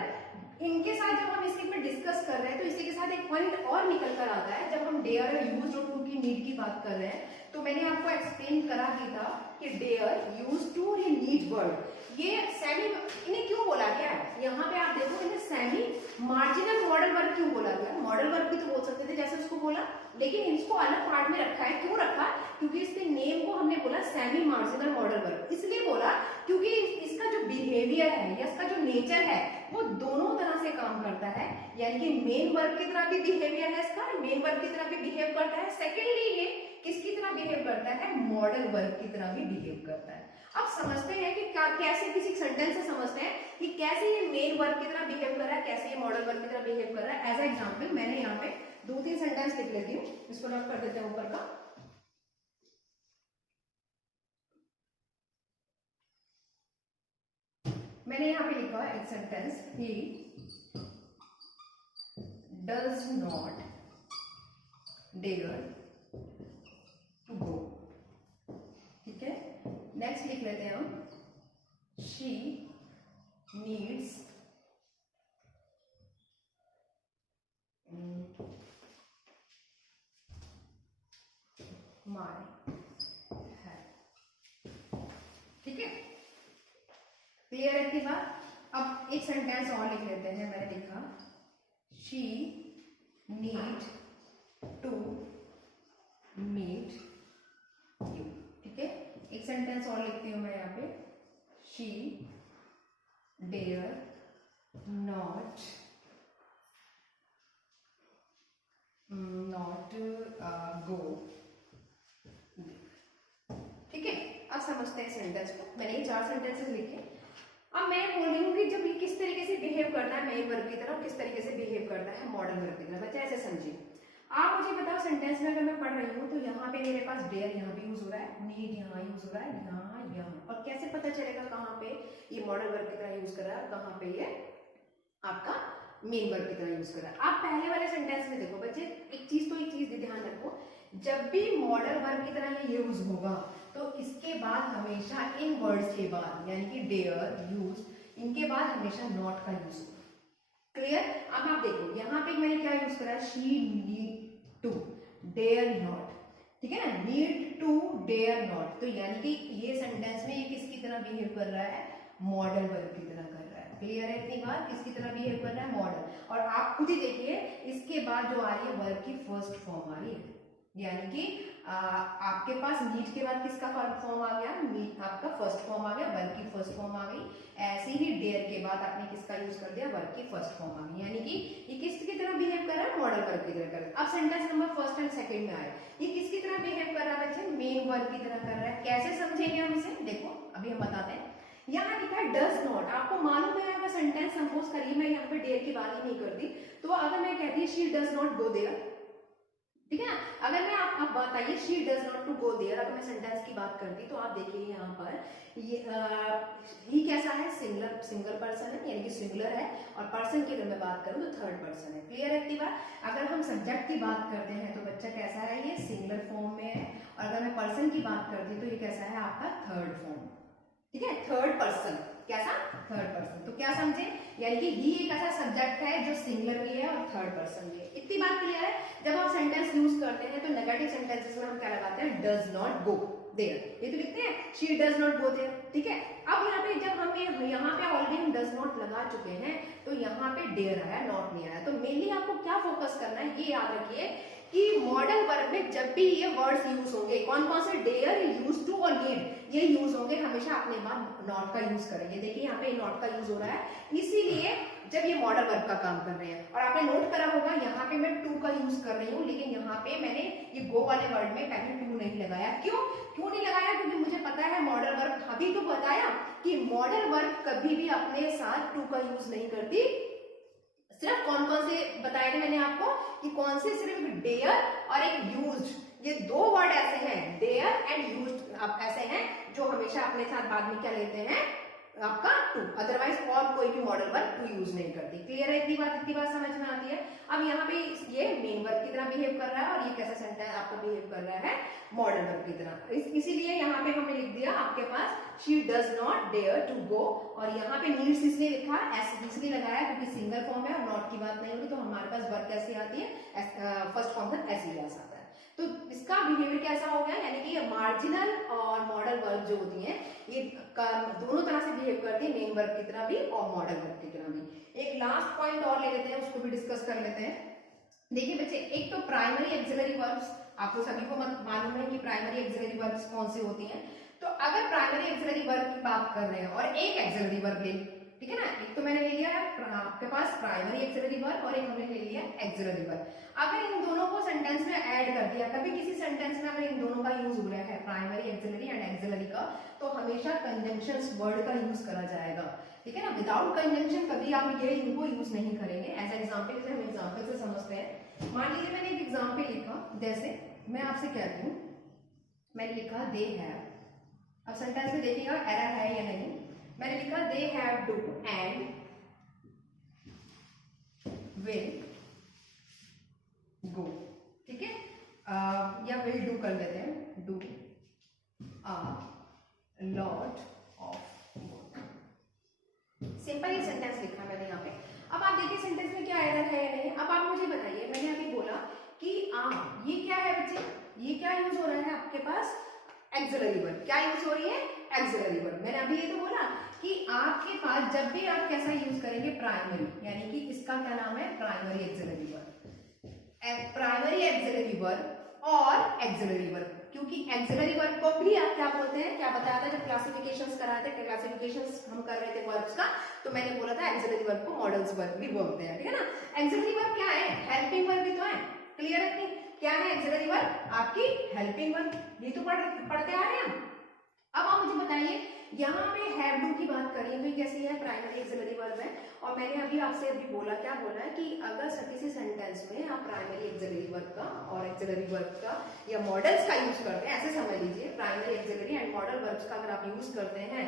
इनके साथ जब हम इसी में डिस्कस कर रहे हैं तो इसी के साथ एक पॉइंट और निकल कर आता है। जब हम डेयर और यूज और टू की नीड की बात कर रहे हैं तो मैंने आपको एक्सप्लेन करा ही था कि डेयर, यूज टू और ये नीड वर्ड, ये सेमी, इन्हें क्यों बोला गया है, यहाँ पे आप देखो इन्हें सेमी मार्जिनल मॉडल वर्क क्यों बोला गया। मॉडल वर्क भी तो बोल सकते थे जैसे उसको बोला, लेकिन इसको अलग पार्ट में रखा है। क्यों रखा? क्योंकि इसके नेम को हमने बोला सेमी मार्जिनल मॉडल वर्क। इसलिए बोला क्योंकि इसका जो बिहेवियर है या इसका जो नेचर है वो दोनों तरह से काम करता है, यानी कि मेन वर्क की तरह भी बिहेवियर है इसका, मेन वर्क की तरह भी बिहेव करता है। सेकेंडली ये किसकी तरह बिहेव करता है, मॉडल वर्क की तरह भी बिहेव करता है। अब समझते हैं कि कैसे, किसी सेंटेंस से समझते हैं कि कैसे ये मेन वर्क की तरह बिहेव कर रहा है, कैसे ये मॉडल वर्क की तरह बिहेव कर रहा है। एज एग्जांपल मैंने यहाँ पे 2-3 सेंटेंस लिख लेती हूँ, इसको रब कर देते हैं ऊपर का। मैंने यहाँ पे लिखा है एक sentence, he does not dare to go. ठीक है, नेक्स्ट लिख लेते हैं हम, शी नीड्स माय हेल्प। ठीक है, क्लियर है की बात। अब एक सेंटेंस और लिख लेते हैं, मैंने लिखा she need to meet you. ठीक है, एक सेंटेंस और लिखती हूं मैं यहाँ पे, शी डेयर नॉट गो। ठीक है, अब समझते हैं सेंटेंस को। मैंने ये 4 सेंटेंसेस लिखे। अब मैं बोल रही हूँ कि जब ये किस तरीके से बिहेव करता है मेन वर्ब की तरफ, किस तरीके से बिहेव करता है मॉडल वर्ब की तरफ। बच्चा ऐसे समझिए, आप मुझे बताओ सेंटेंस में अगर मैं पढ़ रही हूँ तो यहाँ पे मेरे पास डेयर यहाँ पे यूज हो रहा है, नीड यहाँ यूज हो रहा है, यहाँ, और कैसे पता चलेगा कहाँ पे ये मॉडल वर्ब की तरह यूज कर रहा है, कहाँ पे ये आपका मेन वर्ब की तरह यूज कर रहा है। आप पहले वाले सेंटेंस में देखो बच्चे, एक चीज ध्यान रखो, जब भी मॉडल वर्ब की तरह ये यूज होगा तो इसके बाद हमेशा इन वर्ड्स के बाद, यानी कि डेयर, यूज, इनके बाद हमेशा नॉट का यूज होगा। क्लियर? अब आप देखो यहाँ पे मैंने क्या यूज करा, she need to dare not. ठीक है ना, नीड टू डेयर नॉट, तो यानी कि ये सेंटेंस में ये किसकी तरह बिहेव कर रहा है, मॉडल वर्ब की तरह कर रहा है। क्लियर है इतनी बात, किसकी तरह बिहेव कर रहा है, मॉडल। और आप खुद ही देखिए इसके बाद जो आ रही है वर्ब की फर्स्ट फॉर्म आ रही है, यानी कि आपके पास नीड के बाद किसका फॉर्म आ गया, नीड आपका फर्स्ट फॉर्म आ गया, वर्ब की फर्स्ट फॉर्म आ गई। ऐसे ही डेयर के बाद आपने किसका यूज कर दिया, वर्ब की फर्स्ट फॉर्म आ गई, यानी कि ये किसकी तरह बिहेव कर रहा है, मॉडल वर्ब की तरह कर रहा है। अब sentence number first and second में आए, ये किसकी तरह बिहेव कर रहा है बच्चे, मेन वर्ब की तरह कर रहा है। कैसे समझेंगे हम इसे, देखो अभी हम बताते हैं। यहाँ लिखा है डज नॉट, आपको मालूम है अगर सेंटेंस सपोज करिए मैं यहाँ पे डेयर की बात ही नहीं करती, तो अगर मैं कहती she does not go there, ठीक है ना, अगर मैं आप बताइए she does not to go there, अगर मैं सेंटेंस की बात करती तो आप देखिए यहाँ पर ये ही कैसा है, सिंगल पर्सन है, यानी कि सिंगुलर है, और पर्सन की अगर मैं बात करूँ तो थर्ड पर्सन है। क्लियर है इतनी बात। अगर हम सब्जेक्ट की बात करते हैं तो बच्चा कैसा है, ये सिंगुलर फॉर्म में है, और अगर मैं पर्सन की बात करती तो ये कैसा है आपका थर्ड फॉर्म। ठीक है, थर्ड पर्सन, कैसा, थर्ड पर्सन। तो क्या समझे, यानी कि ही एक ऐसा सब्जेक्ट है जो सिंगुलर भी है और थर्ड पर्सन भी है। इतनी बात क्लियर है। जब आप सेंटेंस यूज करते हैं तो नेगेटिव सेंटेंसेस में हम क्या लगाते हैं, डज नॉट गो देयर, ये तो लिखते हैं she does not go there. ठीक है, अब यहाँ पे जब हम यहाँ पे ऑलरेडी हम डज नॉट लगा चुके हैं तो यहाँ पे डेयर आया, नॉट नहीं आया। तो मेनली आपको क्या फोकस करना है, ये याद रखिए कि मॉडल वर्ब में जब भी ये वर्ड्स यूज होंगे, कौन कौन से, डेयर, यूज टू और नीड, ये यूज होंगे, हमेशा अपने बाद नॉट का यूज करेंगे। देखिए यहाँ पे नॉट का यूज हो रहा है, इसीलिए जब ये मॉडल वर्ब का काम कर रहे हैं। और आपने नोट करा होगा यहाँ पे मैं टू का यूज कर रही हूँ, लेकिन यहाँ पे मैंने ये गो वाले वर्ड में पहले टू नहीं लगाया। क्यों नहीं लगाया, क्योंकि मुझे पता है मॉडल वर्ब, अभी तो बताया कि मॉडल वर्ब कभी भी अपने साथ टू का यूज नहीं करती। सिर्फ कौन कौन से बताए थे मैंने आपको, कि कौन से, सिर्फ डेयर और एक यूज्ड, ये दो वर्ड ऐसे हैं, डेयर एंड यूज्ड ऐसे हैं जो हमेशा अपने साथ बाद में क्या लेते हैं, आपका टू, अदरवाइज और कोई भी मॉडल वर्ब टू यूज नहीं करती। क्लियर है इतनी बात समझ में आती है। अब यहाँ पे ये मेन वर्ब की तरह बिहेव कर रहा है, और ये कैसा सेंटेंस आपका बिहेव कर रहा है, मॉडल वर्ब की तरह। इसीलिए यहाँ पे हमने लिख दिया आपके पास she does not dare to go, और यहाँ पे नीड्स इसलिए लिखा, ऐसे इसलिए लगाया क्योंकि सिंगल फॉर्म है और नॉट की बात नहीं होगी, तो हमारे पास वर्ब कैसी आती है, फर्स्ट फॉर्म तक ऐसे ही आ सकता है। तो इसका बिहेवियर कैसा हो गया, यानी कि ये मार्जिनल और मॉडल वर्ब जो होती हैं ये दोनों तरह से बिहेव करती है, मेन वर्ब की तरह भी और मॉडल वर्ब की तरह भी। एक लास्ट पॉइंट और ले लेते हैं, उसको भी डिस्कस कर लेते हैं। देखिए बच्चे, एक तो प्राइमरी एक्सिलरी वर्ब्स, आपको सभी को मालूम है कि प्राइमरी एक्सिलरी वर्ब्स कौन सी होती हैं। तो अगर प्राइमरी एक्सिलरी वर्ब की बात कर रहे हैं और एक एक्सिलरी वर्ब ले, ठीक है ना, एक तो मैंने ले लिया है आपके पास प्राइमरी एक्सिलरी वर्ब और एक हमने ले लिया एक्सिलरी वर्ब। अगर इन दोनों को सेंटेंस में ऐड कर दिया, कभी किसी सेंटेंस में अगर इन दोनों का यूज हो रहा है प्राइमरी एक्सिलरी एंड एक्सिलरी का, तो हमेशा कंजंक्शंस वर्ड का यूज करा जाएगा, ठीक है ना। विदाउट कंजंक्शन कभी आप ये इनको यूज नहीं करेंगे। एज एग्जाम्पल, जैसे हम एग्जाम्पल से समझते हैं, मान लीजिए मैंने एक एग्जाम्पल लिखा, जैसे मैं आपसे कहती हूँ, मैंने लिखा दे हैव, अब सेंटेंस में देखिएगा एरर है या नहीं। मैंने लिखा they have do and will go, ठीक है, या विल डू कर लेते हैं, do a lot of work. Simple ये सेंटेंस लिखा मैंने यहाँ पे। अब आप देखिए सेंटेंस में क्या एरर है या नहीं। अब आप मुझे बताइए, मैंने अभी बोला कि ये क्या है बच्चे, ये क्या यूज हो रहा है आपके पास, एक्सिलरी वर्ब। क्या यूज हो रही है, एक्सिलरी वर्ब। मैंने अभी ये तो बोला कि आपके पास जब भी आप कैसा यूज करेंगे, प्राइमरी, यानी कि इसका क्या नाम है, primary axillary verb, primary axillary verb और एक्सिलरी वर्ब। क्योंकि एक्सिलरी वर्ब को भी आप क्या बोलते हैं, क्या बताया था जब क्लासिफिकेशंस कराते थे, क्लासिफिकेशंस हम कर रहे थे वर्ब्स का, तो मैंने बोला था एक्सिलरी वर्ब को मॉडल्स वर्ब भी बोलते हैं, ठीक है ना। एक्सिलरी वर्ब क्या है, हेल्पिंग वर्ब भी तो है, क्लियर है कि क्या है एक्सिलरी वर्ब, आपकी हेल्पिंग वर्ब, ये तो पढ़ते आ रहे हैं। अब आप मुझे बताइए, यहाँ पे हैव डू की बात करें तो कैसी है, प्राइमरी एक्सिलरी वर्ब है। और मैंने अभी आपसे अभी बोला, क्या बोला है कि अगर किसी सेंटेंस में आप प्राइमरी एक्सिलरी वर्ब का और एक्सिलरी वर्ब का या मॉडल्स का यूज करते हैं, ऐसे समझ लीजिए, primary axillary and modal verbs का अगर आप यूज करते हैं,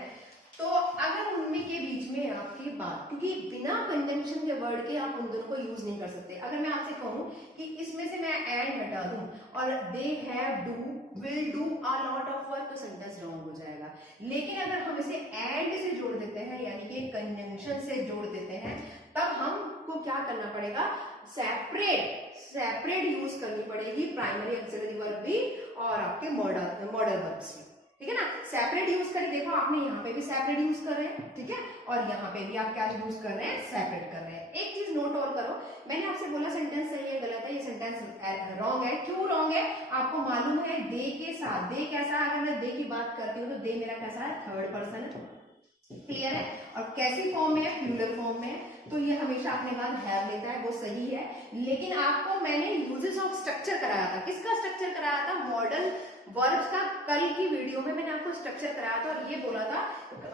तो अगर उनमें के बीच में आपकी बात, क्योंकि बिना कंजंक्शन के वर्ड के आप उन दोनों को यूज नहीं कर सकते। अगर मैं आपसे कहूं कि इसमें से मैं एंड हटा दूं और they have do will do a lot of work, तो सेंटेंस रॉन्ग हो जाएगा। लेकिन अगर हम इसे एंड से जोड़ देते हैं, यानी कि कंजंक्शन से जोड़ देते हैं, तब हमको क्या करना पड़ेगा, सेपरेट यूज करनी पड़ेगी प्राइमरी एक्सिलरी वर्ब भी और आपके मॉडल वर्ब्स भी, ठीक है ना। सेपरेट यूज करें, देखो आपने यहाँ पे भी सेपरेट यूज कर रहे हैं, ठीक है, और यहाँ पे भी आप क्या यूज कर रहे हैं, सेपरेट कर रहे हैं। एक चीज नोट और करो, मैंने आपसे बोला सेंटेंस सही है गलत है, ये सेंटेंस रॉन्ग है। क्यों रॉन्ग है, आपको मालूम है दे के साथ, दे कैसा है, अगर मैं दे की बात करती हूँ तो दे मेरा कैसा है, थर्ड पर्सन है, क्लियर है, और कैसी फॉर्म में है, प्लूरल फॉर्म में है, तो ये हमेशा अपने बाद हैव लेता है, वो सही है। लेकिन आपको मैंने यूजेस ऑफ स्ट्रक्चर कराया था, किसका स्ट्रक्चर कराया था, मॉडल वर्ब्स का। कल की वीडियो में मैंने आपको स्ट्रक्चर कराया था और ये बोला था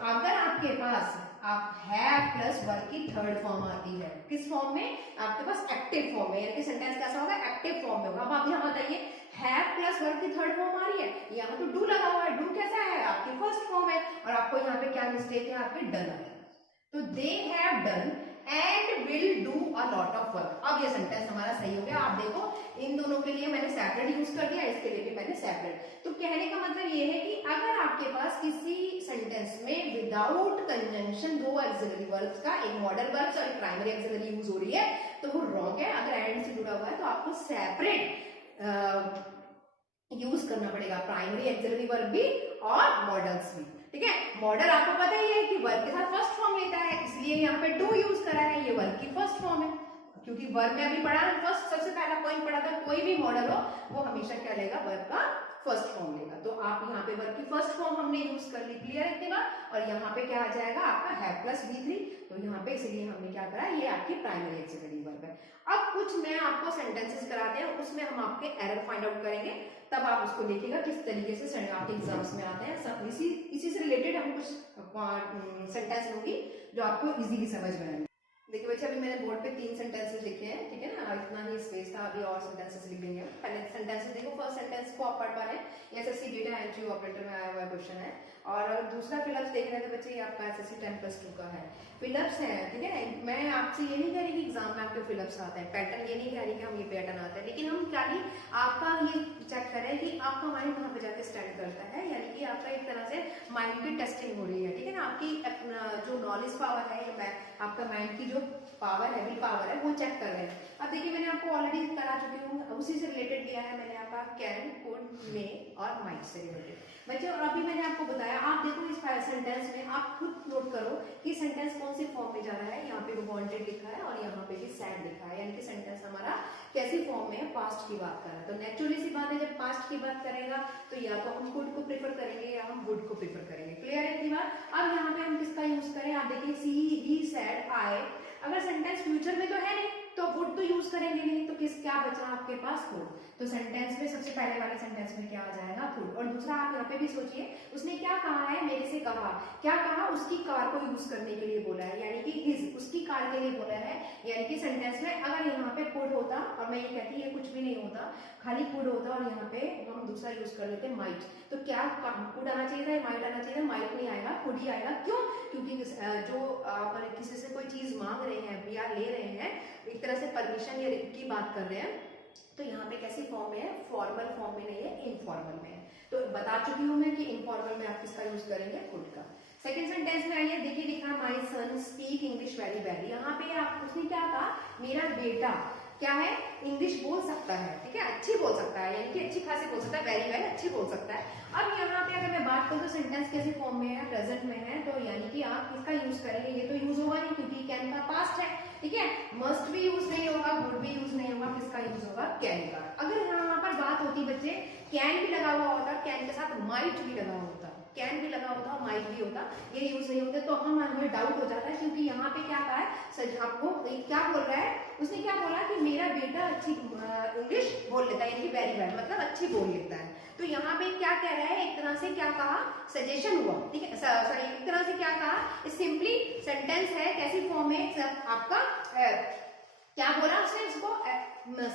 अगर आपके पास आप हैव प्लस वर्ब की थर्ड फॉर्म आती है, किस फॉर्म में, आपके पास एक्टिव फॉर्म में, यानी कि सेंटेंस कैसा होगा, एक्टिव फॉर्म में होगा। अब आप यहाँ बताइए, हैव प्लस वर्ब की थर्ड फॉर्म आ रही है, यहाँ तो डू लगा हुआ है, डू कैसा है, आपकी फर्स्ट फॉर्म है, और आपको यहाँ पे क्या मिस्टेक है, आपके डन आया, तो they have done and will do a lot of work. अब ये सेंटेंस हमारा सही हो गया। आप देखो इन दोनों के लिए मैंने सेपरेट यूज कर दिया, इसके लिए भी मैंने सेपरेट। तो कहने का मतलब ये है कि अगर आपके पास किसी सेंटेंस में विदाउट कंजंक्शन दो एक्सिलरी वर्ब्स का, एक मॉडल वर्ब्स और एक प्राइमरी एक्सिलरी यूज हो रही है, तो वो रॉन्ग है। अगर एंड से जुड़ा हुआ है तो आपको सेपरेट यूज करना पड़ेगा, प्राइमरी एक्सिलरी वर्ब भी और मॉडल्स भी, ठीक है। मॉडल आपको पता ही है कि वर्ब के साथ फर्स्ट फॉर्म लेता है, इसलिए यहाँ पे डू यूज करा है, ये वर्ब की फर्स्ट फॉर्म है, क्योंकि वर्ब में अभी पढ़ा फर्स्ट, सबसे पहला पॉइंट पढ़ा था, कोई भी मॉडल हो वो हमेशा क्या लेगा, वर्ब का फर्स्ट फॉर्म लेगा। तो आप यहाँ पे वर्ब की फर्स्ट फॉर्म हमने यूज कर ली, क्लियर है इतना। और यहाँ पे क्या आ जाएगा आपका हैव प्लस V3, तो यहाँ पे इसलिए हमने क्या करा, ये आपकी प्राइमरी एक्सिलरी वर्ब है। अब कुछ मैं आपको सेंटेंसेस कराते हैं, उसमें हम आपके एरर फाइंड आउट करेंगे, तब आप उसको लिखिएगा किस तरीके से आपके एग्जाम्स में आते हैं। सब इसी से रिलेटेड हम कुछ सेंटेंस लूंगी जो आपको इजीली समझ में आएंगे। देखिए बच्चे, अभी मैंने बोर्ड पे 3 सेंटेंसेस लिखे हैं, ठीक है ना, इतना ही स्पेस था, अभी और सेंटेंसेस लिख देंगे। पहले सेंटेंसेस देखो, फर्स्ट सेंटेंस को आप पढ़ पा रहे हैं, एसएससी डेटा एंट्री ऑपरेटर में आया हुआ क्वेश्चन है। और दूसरा फिलअप्स देख रहे थे बच्चे, ये आपका एसएससी 10+2 का है, फिलअप्स है, ठीक है। मैं आपसे ये नहीं कह रही कि एग्जाम में आपके फिलअप्स आते हैं, पैटर्न ये नहीं कह रही कि हम ये पैटर्न आता है, लेकिन हम क्या ही आपका ये चेक करें कि आपका माइंड कहाँ पे जाके स्टैंड करता है, यानी कि आपका एक तरह से माइंड की टेस्टिंग हो रही है, ठीक है ना। आपकी जो नॉलेज पावर है, आपका माइंड की जो पावर है, विल पावर है, वो चेक कर रहे हैं। अब देखिए मैंने आपको ऑलरेडी करा चुकी हूँ, उसी से रिलेटेड लिया है मैंने आपका कैन, कुड, मे और माइट से रिलेटेड बच्चे। और अभी मैंने आपको बताया, आप देखो इस सेंटेंस में आप खुद नोट करो कि सेंटेंस कौन से फॉर्म में जा रहा है। यहाँ पे वो वांटेड लिखा है और यहाँ पे भी सैड लिखा है, यानी कि सेंटेंस हमारा कैसी फॉर्म में है, पास्ट की बात कर रहा है। तो नेचुरली सी बात है, जब पास्ट की बात करेगा तो या तो हम कुड को प्रेफर करेंगे या हम वुड को प्रेफर करेंगे। क्लियर है इतनी बात। अब यहाँ पे हम किसका यूज करें, आप देखिए सी, ही, सैड, आई। अगर सेंटेंस फ्यूचर में तो है नहीं तो वुड तो यूज करेंगे नहीं, तो क्या बचा आपके पास, कुड। तो सेंटेंस में सबसे पहले वाले सेंटेंस में क्या आ जाएगा, कुड। और दूसरा आप यहाँ पे भी सोचिए, उसने क्या कहा है, मेरे से कहा, क्या कहा, उसकी कार को यूज करने के लिए बोला है, यानी कि हिज, उसकी कार के लिए बोला है। यानी कि सेंटेंस में अगर यहाँ पे कुड होता और मैं ये कहती है कुछ भी नहीं होता, खाली कुड होता और यहाँ पे हम दूसरा यूज कर लेते माइट, तो क्या कुड आना चाहिए था, माइट आना चाहिए था, माइट नहीं आएगा, कुड ही आएगा। क्यों? क्योंकि जो आप किसी से कोई चीज मांग रहे हैं या ले रहे हैं, एक तरह से परमिशन या की बात कर रहे हैं, तो यहाँ पे कैसी फॉर्म में है, फॉर्मल फॉर्म में नहीं है, इनफॉर्मल में है। तो बता चुकी हूँ मैं कि इनफॉर्मल में आप किसका यूज करेंगे, कुड का। सेकंड सेंटेंस में आइए, देखिए लिखा है my son speak English very well. यहाँ पे आप उसने क्या कहा, मेरा बेटा क्या है, इंग्लिश बोल सकता है, ठीक है, अच्छी बोल सकता है, यानी कि अच्छी खासी बोल सकता है, वेरी वेल, अच्छी बोल सकता है। अब यहाँ पे अगर मैं बात करूँ तो सेंटेंस कैसे फॉर्म में है, प्रेजेंट में है, तो यानी कि आप किसका यूज करेंगे, ये तो यूज होगा नहीं क्योंकि कैन का पास्ट है, ठीक है, मस्ट भी यूज नहीं होगा, वुड भी यूज नहीं होगा, किसका यूज होगा, कैन का। अगर यहाँ पर बात होती बच्चे, कैन भी लगा हुआ होता, कैन के साथ माइट भी लगा होता, कैन भी लगा होता, माइट भी होता, ये यूज नहीं होते, तो हमें डाउट हो जाता है, क्योंकि यहाँ पे क्या कहा है, सच आपको क्या बोल रहा है, उसने क्या बोला कि मेरा बेटा अच्छी इंग्लिश बोल लेता है, यानी कि वेरी वेल, मतलब अच्छी बोल लेता है। तो यहाँ पे क्या कह रहा है, एक तरह से क्या कहा, सजेशन हुआ, ठीक है, सॉरी एक तरह से क्या कहा, सिंपली सेंटेंस है, कैसी फॉर्म है आपका, क्या बोला उसने, इसको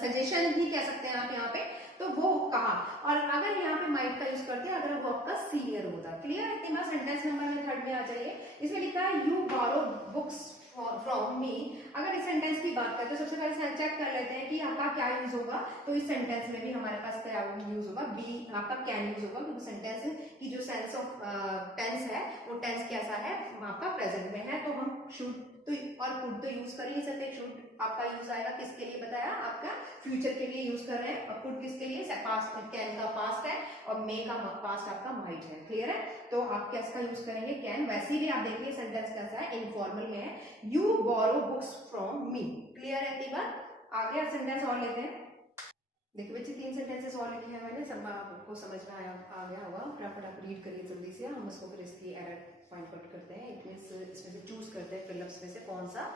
सजेशन भी कह सकते हैं आप यहाँ पे, तो वो कहा। और अगर यहाँ पे माइट का यूज करते हैं, अगर वो आपका सीनियर होता, क्लियर। इतनी बार सेंटेंस नंबर में थर्ड में आ जाइए, इसमें लिखा है you borrow books from me. अगर इस सेंटेंस की बात करें तो सबसे पहले चेक कर लेते हैं कि आपका क्या यूज होगा, तो इस सेंटेंस में भी हमारे पास क्या यूज होगा, बी आपका कैन यूज होगा, क्योंकि सेंटेंस की जो सेंस ऑफ टेंस है वो टेंस कैसा है, आपका प्रेजेंट में है, तो हम शुड तो और कुड तो यूज कर ही नहीं सकते। शुड आपका यूज आएगा किसके लिए, बताया आपका फ्यूचर के लिए यूज कर रहे हैं, और कुड किसके लिए, पास्ट, कैन का पास्ट है और मे का पास्ट आपका माइट है, क्लियर है। तो आप कैसे का यूज करेंगे, कैन। वैसे भी आप देखिए सेंटेंस कैसा है, इनफॉर्मल में है, you borrow books from me, clear है इतनी बात। आगे सेंटेंस और लेते हैं, देखिए बच्चे 3 सेंटेंसेस और लिखे हैं मैंने, सब आपको समझ में आ गया होगा, फटाफट रीड करिए जल्दी से, हम उसको फिर इसकी एरर पॉइंट आउट करते हैं, इसमें से चूज करते हैं फिलअप्स में से कौन सा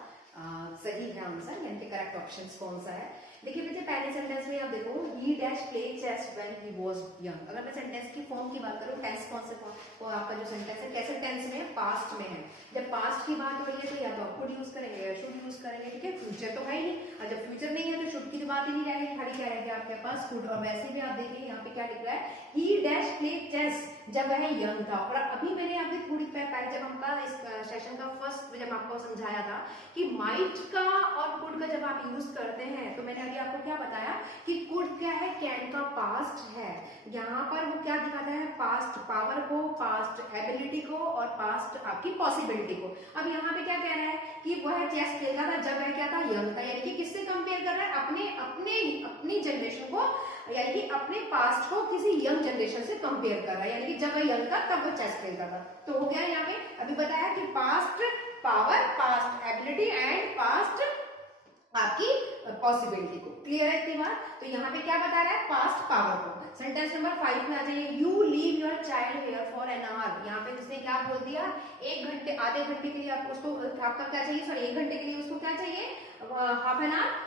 सही है आंसर, यानी कि करेक्ट ऑप्शन कौन सा है। देखिए बच्चे पहले सेंटेंस में आप देखो, he dash play chess when he was young. अगर मैं सेंटेंस की फॉर्म की बात करूं, टेंस कौन से वो आपका जो सेंटेंस है कैसे टेंस में, पास्ट में है। जब पास्ट की बात हो रही है तो या तो आप कुड यूज करेंगे या शुड यूज करेंगे, ठीक है, फ्यूचर तो है ही नहीं, और जब फ्यूचर नहीं है तो शुड की तो बात ही नहीं रहेगी, खाली क्या रहेगा आपके पास, कुड। और वैसे भी आप देखिए यहाँ पे क्या लिख रहा है, ही डैश प्ले चेस जब वह यंग था। और अभी मैंने अभी थोड़ी पहले जब हमका इस सेशन का फर्स्ट जब आपको समझाया था कि माइट का और कुड का जब आप यूज करते हैं, तो मैंने अभी आपको क्या बताया कि कुड क्या है, कैन का पास्ट है। यहाँ पर वो क्या दिखाता है, पास्ट पावर को, पास्ट एबिलिटी को और पास्ट आपकी पॉसिबिलिटी को। अब यहाँ पे क्या कह रहा है कि वह चेस खेलता था जब वह क्या था, यंग था, यानी कि किससे कंपेयर कर रहा है, अपनी जनरेशन को, यानी कि अपने पास्ट को किसी यंग जनरेशन से कंपेयर कर रहा है, यानी कि जब वह यंग था तब वो चेस खेलता था। तो हो गया यहाँ पे अभी बताया कि past power, past ability and past आपकी पॉसिबिलिटी को, क्लियर है इतनी बात। तो यहाँ पे क्या बता रहा है, पास्ट पावर को। सेंटेंस नंबर 5 में आ जाइए, you leave your child here for an hour. यहाँ पे उसने क्या बोल दिया, 1 घंटे, आधे घंटे के लिए आप उसको, आपका क्या चाहिए, सॉरी 1 घंटे के लिए उसको क्या चाहिए, हाफ एन आवर,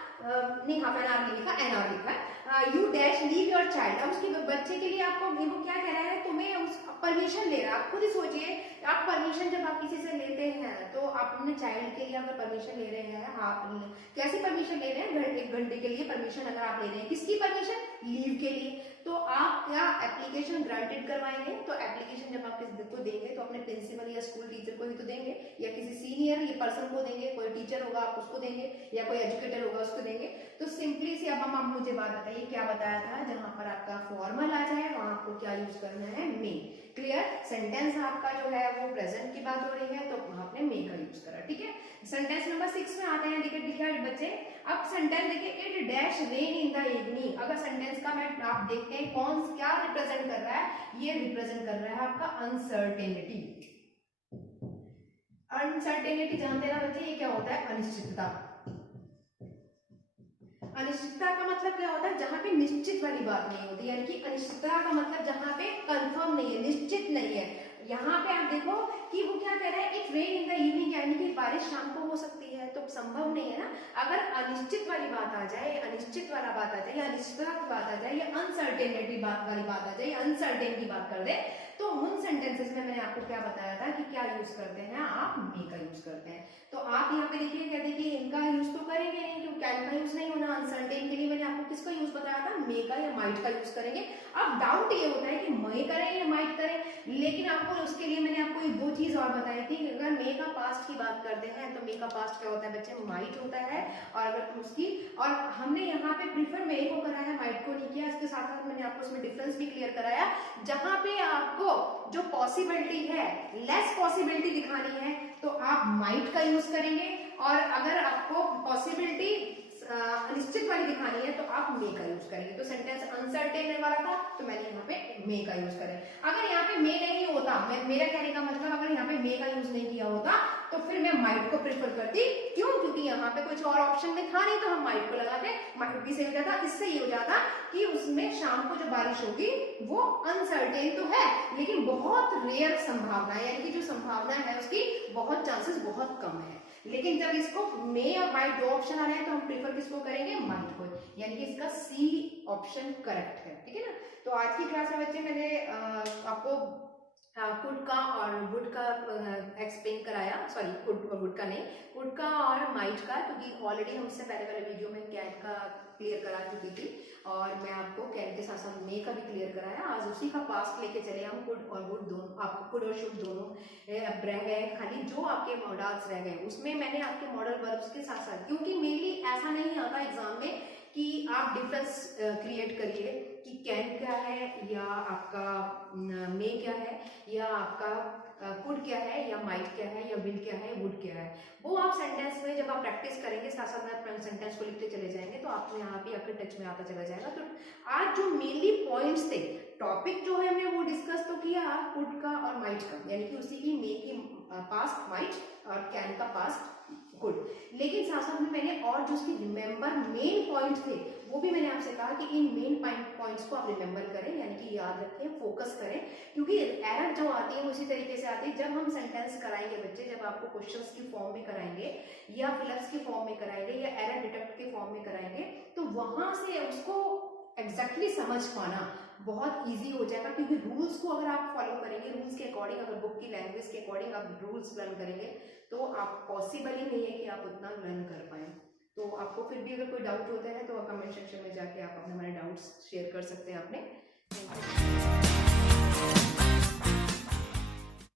नहीं हाफ एन आवर नहीं लिखा, एन आवर लिखा है। You dash leave your child, अब उसके बच्चे के लिए आपको वो क्या कह रहा है, तुम्हें उस परमिशन ले रहा है। आप खुद ही सोचिए, आप परमिशन जब आप किसी से लेते हैं तो आप अपने चाइल्ड के लिए अगर परमिशन ले रहे हैं, आप कैसी परमिशन ले रहे हैं, 1 घंटे के लिए परमिशन अगर आप ले रहे हैं, किसकी परमिशन, लीव के लिए, तो आप क्या एप्लीकेशन ग्रांटेड करवाएंगे। तो एप्लीकेशन जब आप किसी को देंगे तो अपने प्रिंसिपल या स्कूल टीचर को ही तो देंगे, या किसी सीनियर ये पर्सन को देंगे, कोई टीचर होगा आप उसको देंगे, या कोई एजुकेटर होगा उसको देंगे। तो सिंपली सी अब हम मुझे बात बताइए, क्या बताया था, जहां पर आपका फॉर्मल आ जाए वहां आपको क्या यूज करना है, मे, क्लियर। सेंटेंस आपका जो है वो प्रेजेंट की बात हो रही है, तो आपने आपने मे का यूज करा, ठीक है। सेंटेंस नंबर 6 में आते हैं, देखिए लिखा है बच्चे, अब सेंटेंस देखिए, it dash rain in the evening. अगर सेंटेंस का मैं आप देखते हैं कौन क्या रिप्रेजेंट कर रहा है, ये रिप्रेजेंट कर रहा है आपका अनसर्टेनिटी। अनसर्टेनिटी जानते हैं ना बच्चे, ये क्या होता है, अनिश्चितता। अनिश्चितता का मतलब क्या होता है, जहां पे निश्चित वाली बात नहीं होती, यानी कि अनिश्चितता का मतलब जहां पे कंफर्म नहीं है, निश्चित नहीं है। यहाँ पे आप देखो कि वो क्या कह रहा है, it rain in the evening, यानी कि बारिश शाम को हो सकती है, तो संभव नहीं है ना। अगर अनिश्चित वाली बात आ जाए, अनिश्चित वाला बात आ जाए, या अनिश्चितता की बात आ जाए, या अनसर्टेनिटी वाली बात आ जाए, या अनसर्टेन की बात कर दे, तो उन सेंटेंसेस में मैंने आपको क्या बताया था कि क्या यूज करते हैं, आप मे का यूज करते हैं। तो आप यहाँ पे देखिए क्या देखिए, इनका यूज तो करेंगे नहीं, क्योंकि कैन का यूज नहीं होना। अनसर्टेन के लिए मैंने आपको किसका यूज बताया था, मे का या माइट का यूज करेंगे। अब डाउट ये होता है कि मे करें या माइट करें, लेकिन आपको उसके लिए मैंने आपको एक दो चीज और बताई थी कि अगर मे का पास्ट की बात करते हैं तो मे का पास्ट क्या होता है बच्चे, माइट होता है। और अगर उसकी, और हमने यहाँ पे प्रीफर मे को कराया, माइट को नहीं किया। इसके साथ साथ मैंने आपको उसमें डिफरेंस भी क्लियर कराया, जहां पे आपको जो पॉसिबिलिटी है, लेस पॉसिबिलिटी दिखानी है, तो आप माइट का यूज करेंगे, और अगर आपको पॉसिबिलिटी अनिश्चित वाली दिखानी है तो आप मे का यूज करेंगे। तो सेंटेंस अनसर्टेन वाला था तो मैंने यहाँ पे मे का यूज करें। अगर यहाँ पे मे नहीं होता, मेरा कहने का मतलब अगर यहाँ पे मे का यूज नहीं किया होता तो फिर मैं माइट को प्रेफर करती। क्यों? क्योंकि यहाँ पे कुछ और ऑप्शन में था नहीं, तो हम माइट को लगाते, माइट से हो जाता। इससे ये हो जाता कि उसमें शाम को जो बारिश होगी वो अनसर्टेन तो है, लेकिन बहुत रेयर संभावना है, यानी कि जो संभावना है उसकी बहुत चांसेस बहुत कम है। लेकिन जब इसको मे और माइट दो ऑप्शन आ रहे हैं तो हम प्रेफर किसको करेंगे, माइट को, यानी कि इसका सी ऑप्शन करेक्ट है, ठीक है ना। तो आज की क्लास में बच्चे मैंने आपको कुड का और वुड का एक्सप्लेन कराया, सॉरी कुड और वुड का नहीं, कुड का और माइट का, क्योंकि ऑलरेडी हम इससे पहले वाले वीडियो में कैट का क्लियर करा चुकी थी, और मैं आपको कैट के साथ साथ मे का भी क्लियर कराया। आज उसी का पास्ट लेके चले हम, कुड और वुड दोनों, आपको कुड और शुड दोनों अब रह गए, खाली जो आपके मॉडल्स रह गए उसमें मैंने आपके मॉडल वर्ब्स के साथ साथ, क्योंकि मेनली ऐसा नहीं आता एग्जाम में कि आप डिफरेंस क्रिएट करिए कि कैन क्या है, या आपका मे क्या है, या आपका कुड क्या है, या माइट क्या है, या विल क्या है, वुड क्या है। वो आप सेंटेंस में जब आप प्रैक्टिस करेंगे, साथ साथ में सेंटेंस को लिखते चले जाएंगे, तो आपको यहाँ पे आपके टच में आता चला जाएगा। तो आज जो मेनली पॉइंट्स थे, टॉपिक जो है हमने वो डिस्कस तो किया कुड का और माइट का, यानी कि उसी की मे की पास्ट माइट और कैन का पास्ट कुड, लेकिन साथ साथ में मैंने और जो उसकी रिमेंबर मेन पॉइंट थे वो भी मैंने आपसे कहा कि इन मेन पॉइंट्स को आप रिमेंबर करें, यानी कि याद रखें, फोकस करें, क्योंकि एरर जो आती है उसी तरीके से आती है। जब हम सेंटेंस कराएंगे बच्चे, जब आपको क्वेश्चंस की फॉर्म में कराएंगे, या फिलअप्स की फॉर्म में कराएंगे, या एरर डिटेक्ट के फॉर्म में कराएंगे, तो वहां से उसको एग्जैक्टली समझ पाना बहुत इजी हो जाएगा, क्योंकि रूल्स को अगर आप फॉलो करेंगे, रूल्स के अकॉर्डिंग, अगर बुक की लैंग्वेज के अकॉर्डिंग आप रूल्स लर्न करेंगे, तो आप पॉसिबल ही नहीं है कि आप उतना लर्न कर पाए। तो आपको फिर भी अगर कोई डाउट होता है तो कमेंट सेक्शन में जाके आप अपने हमारे डाउट्स शेयर कर सकते हैं अपने।